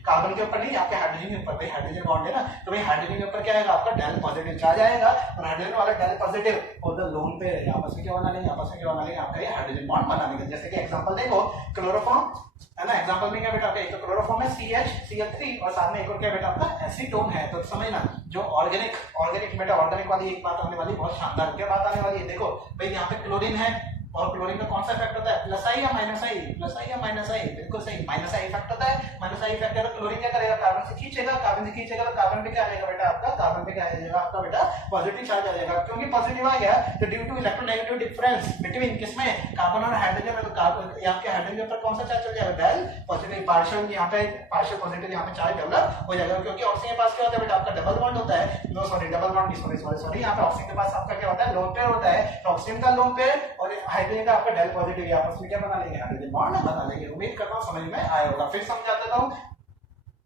कार्बन के ऊपर नहीं, आपके हाइड्रोजन के ऊपर, भाई हाइड्रोजन बॉन्ड है ना। तो भाई हाइड्रोजन के ऊपर क्या आएगा, आपका डेल पॉजिटिव चार्ज आएगा। और हाइड्रोजन वाला डेल पॉजिटिव और द लोन पेयर है, आपस में क्या बना लेंगे, आपस में क्या बना लेंगे, आपका ये हाइड्रोजन बॉन्ड बना लेंगे। जैसे कि एग्जांपल देखो, क्लोरोफॉर्म है ना, एग्जांपल में क्या बेटा आपका, एक तो क्लोरोफॉर्म है CHCl3 और साथ में एक और क्या बेटा आपका एसीटोन है। तो समझना, जो ऑर्गेनिक बेटा, ऑर्गेनिक वाली एक बात आने वाली, बहुत शानदार क्या बात आने वाली है। देखो भाई यहाँ पे क्लोरीन है, और क्लोरीन का कौन सा इफेक्ट होता है, प्लस आई या माइनस आई, प्लस आई या माइनस आई, बिल्कुल सही, माइनस आई इफेक्ट होता है। माइनस आई इफेक्ट है तो क्लोरीन क्या करेगा, कार्बन से खींचेगा, तो कार्बन पे क्या आ जाएगा बेटा आपका, कार्बन पे क्या आ जाएगा आपका बेटा, पॉजिटिव चार्ज आ जाएगा। क्योंकि पॉजिटिव आ गया तो due to electronegative difference between किसमें, कार्बन और हाइड्रोजन में, तो कार्बन आपके हाइड्रोजन के ऊपर कौन सा चार्ज चल जाएगा, डेल पॉजिटिव, पार्शियल यहाँ पे पार्शियल पॉजिटिव यहाँ पे चार्ज डेवलप हो जाएगा। क्योंकि ऑक्सीजन के पास क्या होता है बेटा, आपका डबल बॉन्ड होता है, no sorry double bond sorry यहाँ पे ऑक्सीजन के पास आपका क्या होता है, लोन पेयर होता है। तो ऑक्सीजन का लोन पेयर और हाइड्रोजन का आपका डेल पॉजिटिव आपस में क्या बना लेंगे, हाइड्रोजन बॉन्ड बना लेंगे। उम्मीद करता हूं समझ में आया होगा। फिर समझा देता हूं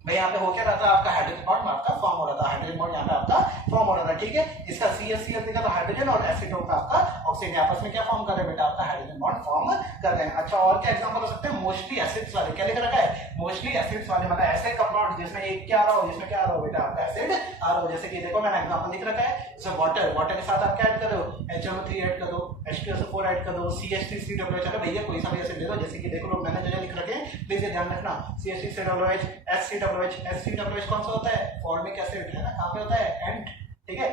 भाई, यहाँ पे हो क्या रहा था, आपका हाइड्रोजन बॉन्ड आपका फॉर्म हो रहा था, हाइड्रोजन बॉन्ड यहाँ पे आपका फॉर्म हो रहा था। ठीक है, इसका CHCl3 का तो हाइड्रोजन और एसीटोन का आपका ऑक्सीजन आपस में क्या फॉर्म कर रहे हैं बेटा, आपका हाइड्रोजन बॉन्ड फॉर्म कर रहे हैं। अच्छा, और क्या एग्जांपल हो सकते हैं, मोस्टली एसिड्स वाले, क्या लिख रखा है, मोस्टली एसिड्स वाले, मतलब ऐसे कंपाउंड जिसमें एक क्या आ रहा हो, जिसमें क्या आ रहा हो बेटा, आपका एसिड आ रहा हो। जैसे कि देखो मैंने एग्जांपल लिख रखा है, जैसे वाटर के साथ आप क्या ऐड कर दो, HNO3 ऐड कर दो, H2SO4 ऐड कर दो, CH3COOH। अगर भैया कोई सा भी एसिड ले दो, जैसे कि देखो लोग मैंने जो लिख रखे हैं, प्लीज ये ध्यान रखना, CH3COOH, HCOOH कौन सा होता है, फॉर्मिक एसिड है ना, कहां पे होता है, ठीक है।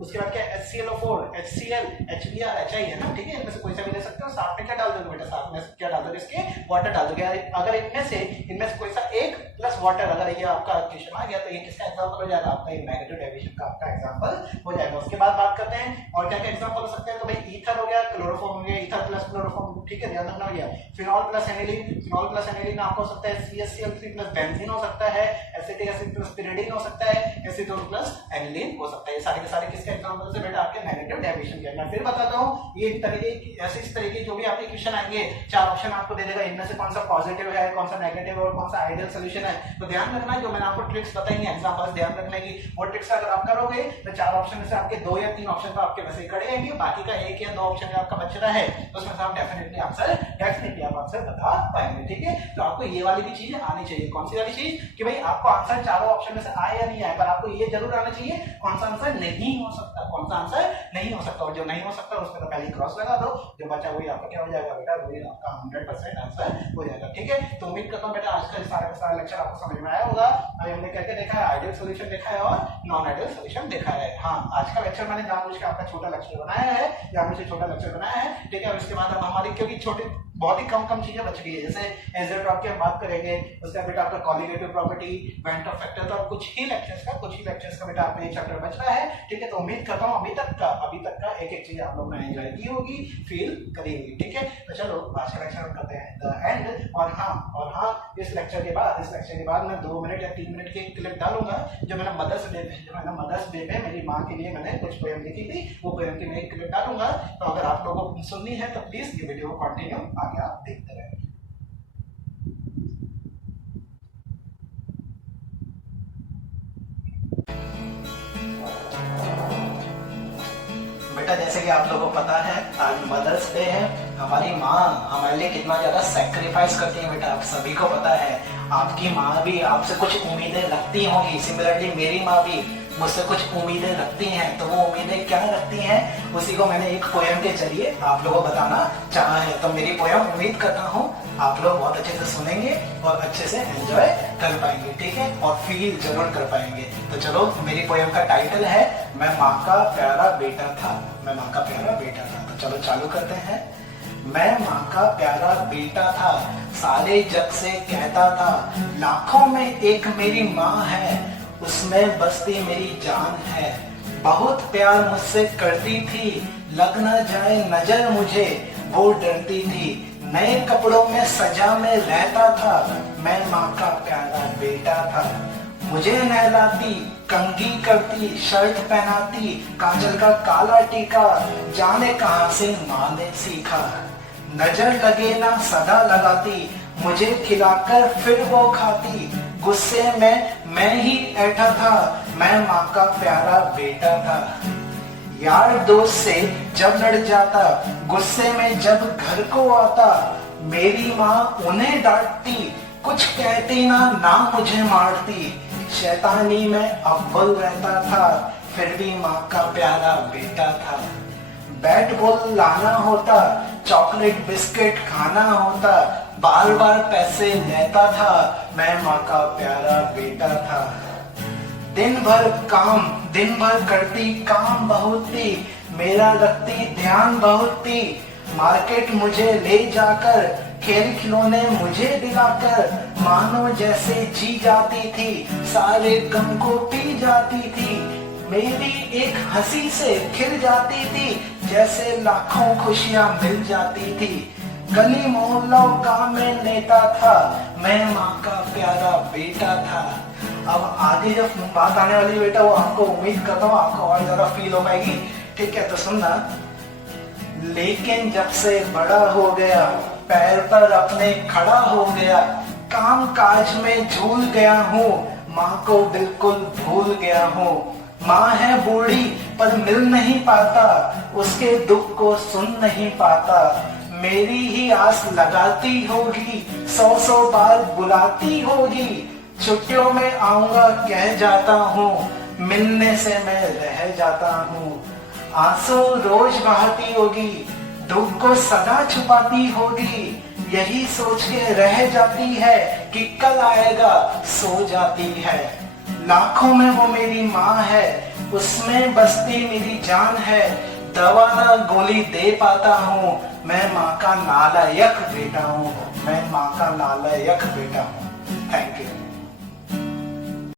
उसके बाद क्या HClO4, HCl, HBr, HI है ना, ठीक है, इनमें से कोई सा भी ले सकते हो। साथ में क्या डाल दोगे बेटा, साथ में क्या डाल दोगे, इसके वाटर डाल दोगे। अगर इनमें से कोई सा एक प्लस वाटर अगर ये आपका क्वेश्चन आ गया तो ये किसका एग्जांपल हो जाएगा, आपका नेगेटिव डेविएशन का आपका एग्जांपल हो जाएगा। उसके बाद बात करते हैं और क्या क्या एग्जांपल हो सकते हैं। तो भाई ईथर हो गया, क्लोरोफॉर्म हो गया, ईथर प्लस क्लोरोफॉर्म, ठीक है, ध्यान रखना भैया। Phenol plus aniline, phenol plus aniline आपको हो सकता है CaCl3 प्लस बेंजीन हो सकता है, एसिटिक एसिड प्लस पिरिडीन हो सकता है, एसीटोन प्लस एनिलीन हो सकता है। ये सारे के सारे किसके एग्जांपल से बेटा, आपके नेगेटिव डेविएशन के। मैं फिर बताता हूं, ये इस तरह के जो भी आपके क्वेश्चन आएंगे, 4 ऑप्शन आपको दे देगा, इनमें से कौन सा पॉजिटिव है, कौन सा नेगेटिव और कौन सा आइडियल सॉल्यूशन है। तो ध्यान रखना, जो मैंने आपको ट्रिक्स बताएंगे एग्जांपल्स ध्यान रखने की, वो ट्रिक्स अगर आप करोगे तो 4 ऑप्शन में से आपके 2 या 3 ऑप्शन तो आपके वैसे ही खड़े रहेंगे, बाकी का 1 या 2 ऑप्शन का आपका बच रहा है, तो उसमें से आप डेफिनेटली आप आंसर बता पाएंगे, ठीक है। तो आपको ये वाली भी चीज आनी चाहिए। कौन सी वाली चीज, कि भाई आपको आंसर चारों ऑप्शन में से आए या नहीं आए, पर आपको ये जरूर आना चाहिए कौन सा आंसर नहीं हो सकता, कौन सा आंसर नहीं हो सकता, और जो नहीं हो सकता उसमें तो पहले क्रॉस लगा दो, जो बचा वही आपका क्या हो जाएगा बेटा, वही आपका 100% आंसर हो जाएगा, ठीक है। तो उम्मीद करता हूं बेटा आज का सारा लेक्चर आपको समझ में आया होगा। अभी हमने क्या क्या देखा है, आइडियल सॉल्यूशन देखा है और नॉन आइडियल सॉल्यूशन देखा है। हाँ, आज का लेक्चर मैंने जानबूझ के आपका छोटा लेक्चर बनाया है, जानबूझ के छोटा लेक्चर बनाया है, ठीक है। और इसके बाद अब हमारी क्योंकि छोटी बहुत ही कम चीजें बच गई है, जैसे एजेड्रॉप की हम बात करेंगे, उसका बेटा आपका colligative property, went of factor, तो कुछ ही लेक्चर्स का बेटा आपने एक चैप्टर बच रहा है, ठीक है। तो उम्मीद करता हूं अभी तक का एक चीज आप लोग ने एंजॉय की होगी, फील करी होगी, ठीक है। तो चलो आज का लेक्चर हम करते हैं द एंड। और हाँ, इस लेक्चर के बाद मैं 2 मिनट या 3 मिनट की एक क्लिप डालूंगा, जो मैंने मदर्स डे पे मेरी माँ के लिए मैंने कुछ पोएम लिखी थी, वो पोएम की मैं एक क्लिप डालूंगा। तो अगर आप लोगों को सुननी है तो प्लीज ये वीडियो कंटिन्यू आगे आप देखते रहें। बेटा जैसे कि आप लोगों को पता है आज मदर्स डे है, हमारी माँ हमारे लिए कितना ज्यादा सैक्रिफाइस करती है बेटा, आप सभी को पता है। आपकी माँ भी आपसे कुछ उम्मीदें रखती होंगी, सिमिलरली मेरी माँ भी मुझसे कुछ उम्मीदें रखती हैं। तो वो उम्मीदें क्या रखती हैं, उसी को मैंने एक पोएम के जरिए आप लोगों को बताना चाहा है। तो मेरी पोएम उम्मीद करता हूँ आप लोग बहुत अच्छे से सुनेंगे और अच्छे से एंजॉय कर पाएंगे, ठीक है, और फील जरूर कर पाएंगे। तो चलो, मेरी पोएम का टाइटल है मैं माँ का प्यारा बेटा था, मैं माँ का प्यारा बेटा था। तो चलो चालू करते हैं। मैं माँ का प्यारा बेटा था, सारे जग से कहता था, लाखों में एक मेरी माँ है, उसमें बसती मेरी जान है। बहुत प्यार मुझसे करती थी, लग न जाए नजर मुझे, वो डरती थी। नए कपड़ों में सजा में रहता था, मैं माँ का प्यारा बेटा था। मुझे नहलाती, कंघी करती, शर्ट पहनाती, काजल का काला टीका, जाने कहां से माँ ने सीखा। नजर लगे ना सदा लगाती, मुझे खिलाकर फिर वो खाती। गुस्से में मैं ही ऐठा था, मैं माँ का प्यारा बेटा था। यार दोस्त से जब लड़ जाता, गुस्से में जब घर को आता, मेरी माँ उन्हें डांटती, कुछ कहती ना मुझे मारती। शैतानी में अव्वल रहता था, फिर भी माँ का प्यारा बेटा था। बैट बॉल लाना होता, चॉकलेट बिस्किट खाना होता, बार बार पैसे लेता था, मैं माँ का प्यारा बेटा था। दिन भर करती काम बहुत थी, मेरा रखती ध्यान बहुत थी। मार्केट मुझे ले जाकर, खेल खिलौने मुझे दिलाकर, मानो जैसे जी जाती थी, सारे गम को पी जाती थी। मेरी एक हंसी से खिल जाती थी, जैसे लाखों खुशियां मिल जाती थी। गली मोहल्लों का मैं नेता था, मैं माँ का प्यारा बेटा था। अब आगे जब बात आने वाली बेटा, वो आपको उम्मीद करता हूँ आपको और ज्यादा फील हो पाएगी, ठीक है। तो सुनना। लेकिन जब से बड़ा हो गया, पैर पर अपने खड़ा हो गया, काम काज में झूल गया हूँ, माँ को बिल्कुल भूल गया हूँ। माँ है बूढ़ी पर मिल नहीं पाता, उसके दुख को सुन नहीं पाता। मेरी ही आस लगाती होगी, 100 बार बुलाती होगी। छुट्टियों में आऊंगा कह जाता हूँ, मिलने से मैं रह जाता हूँ। आंसू रोज बहाती होगी, दुख को सदा छुपाती होगी। यही सोच के रह जाती है कि कल आएगा, सो जाती है। लाखों में वो मेरी माँ है, उसमें बसती मेरी जान है, दवा ना गोली दे पाता हूँ, मैं माँ का नालायक बेटा हूँ, मैं माँ का नालायक बेटा हूँ। Thank you.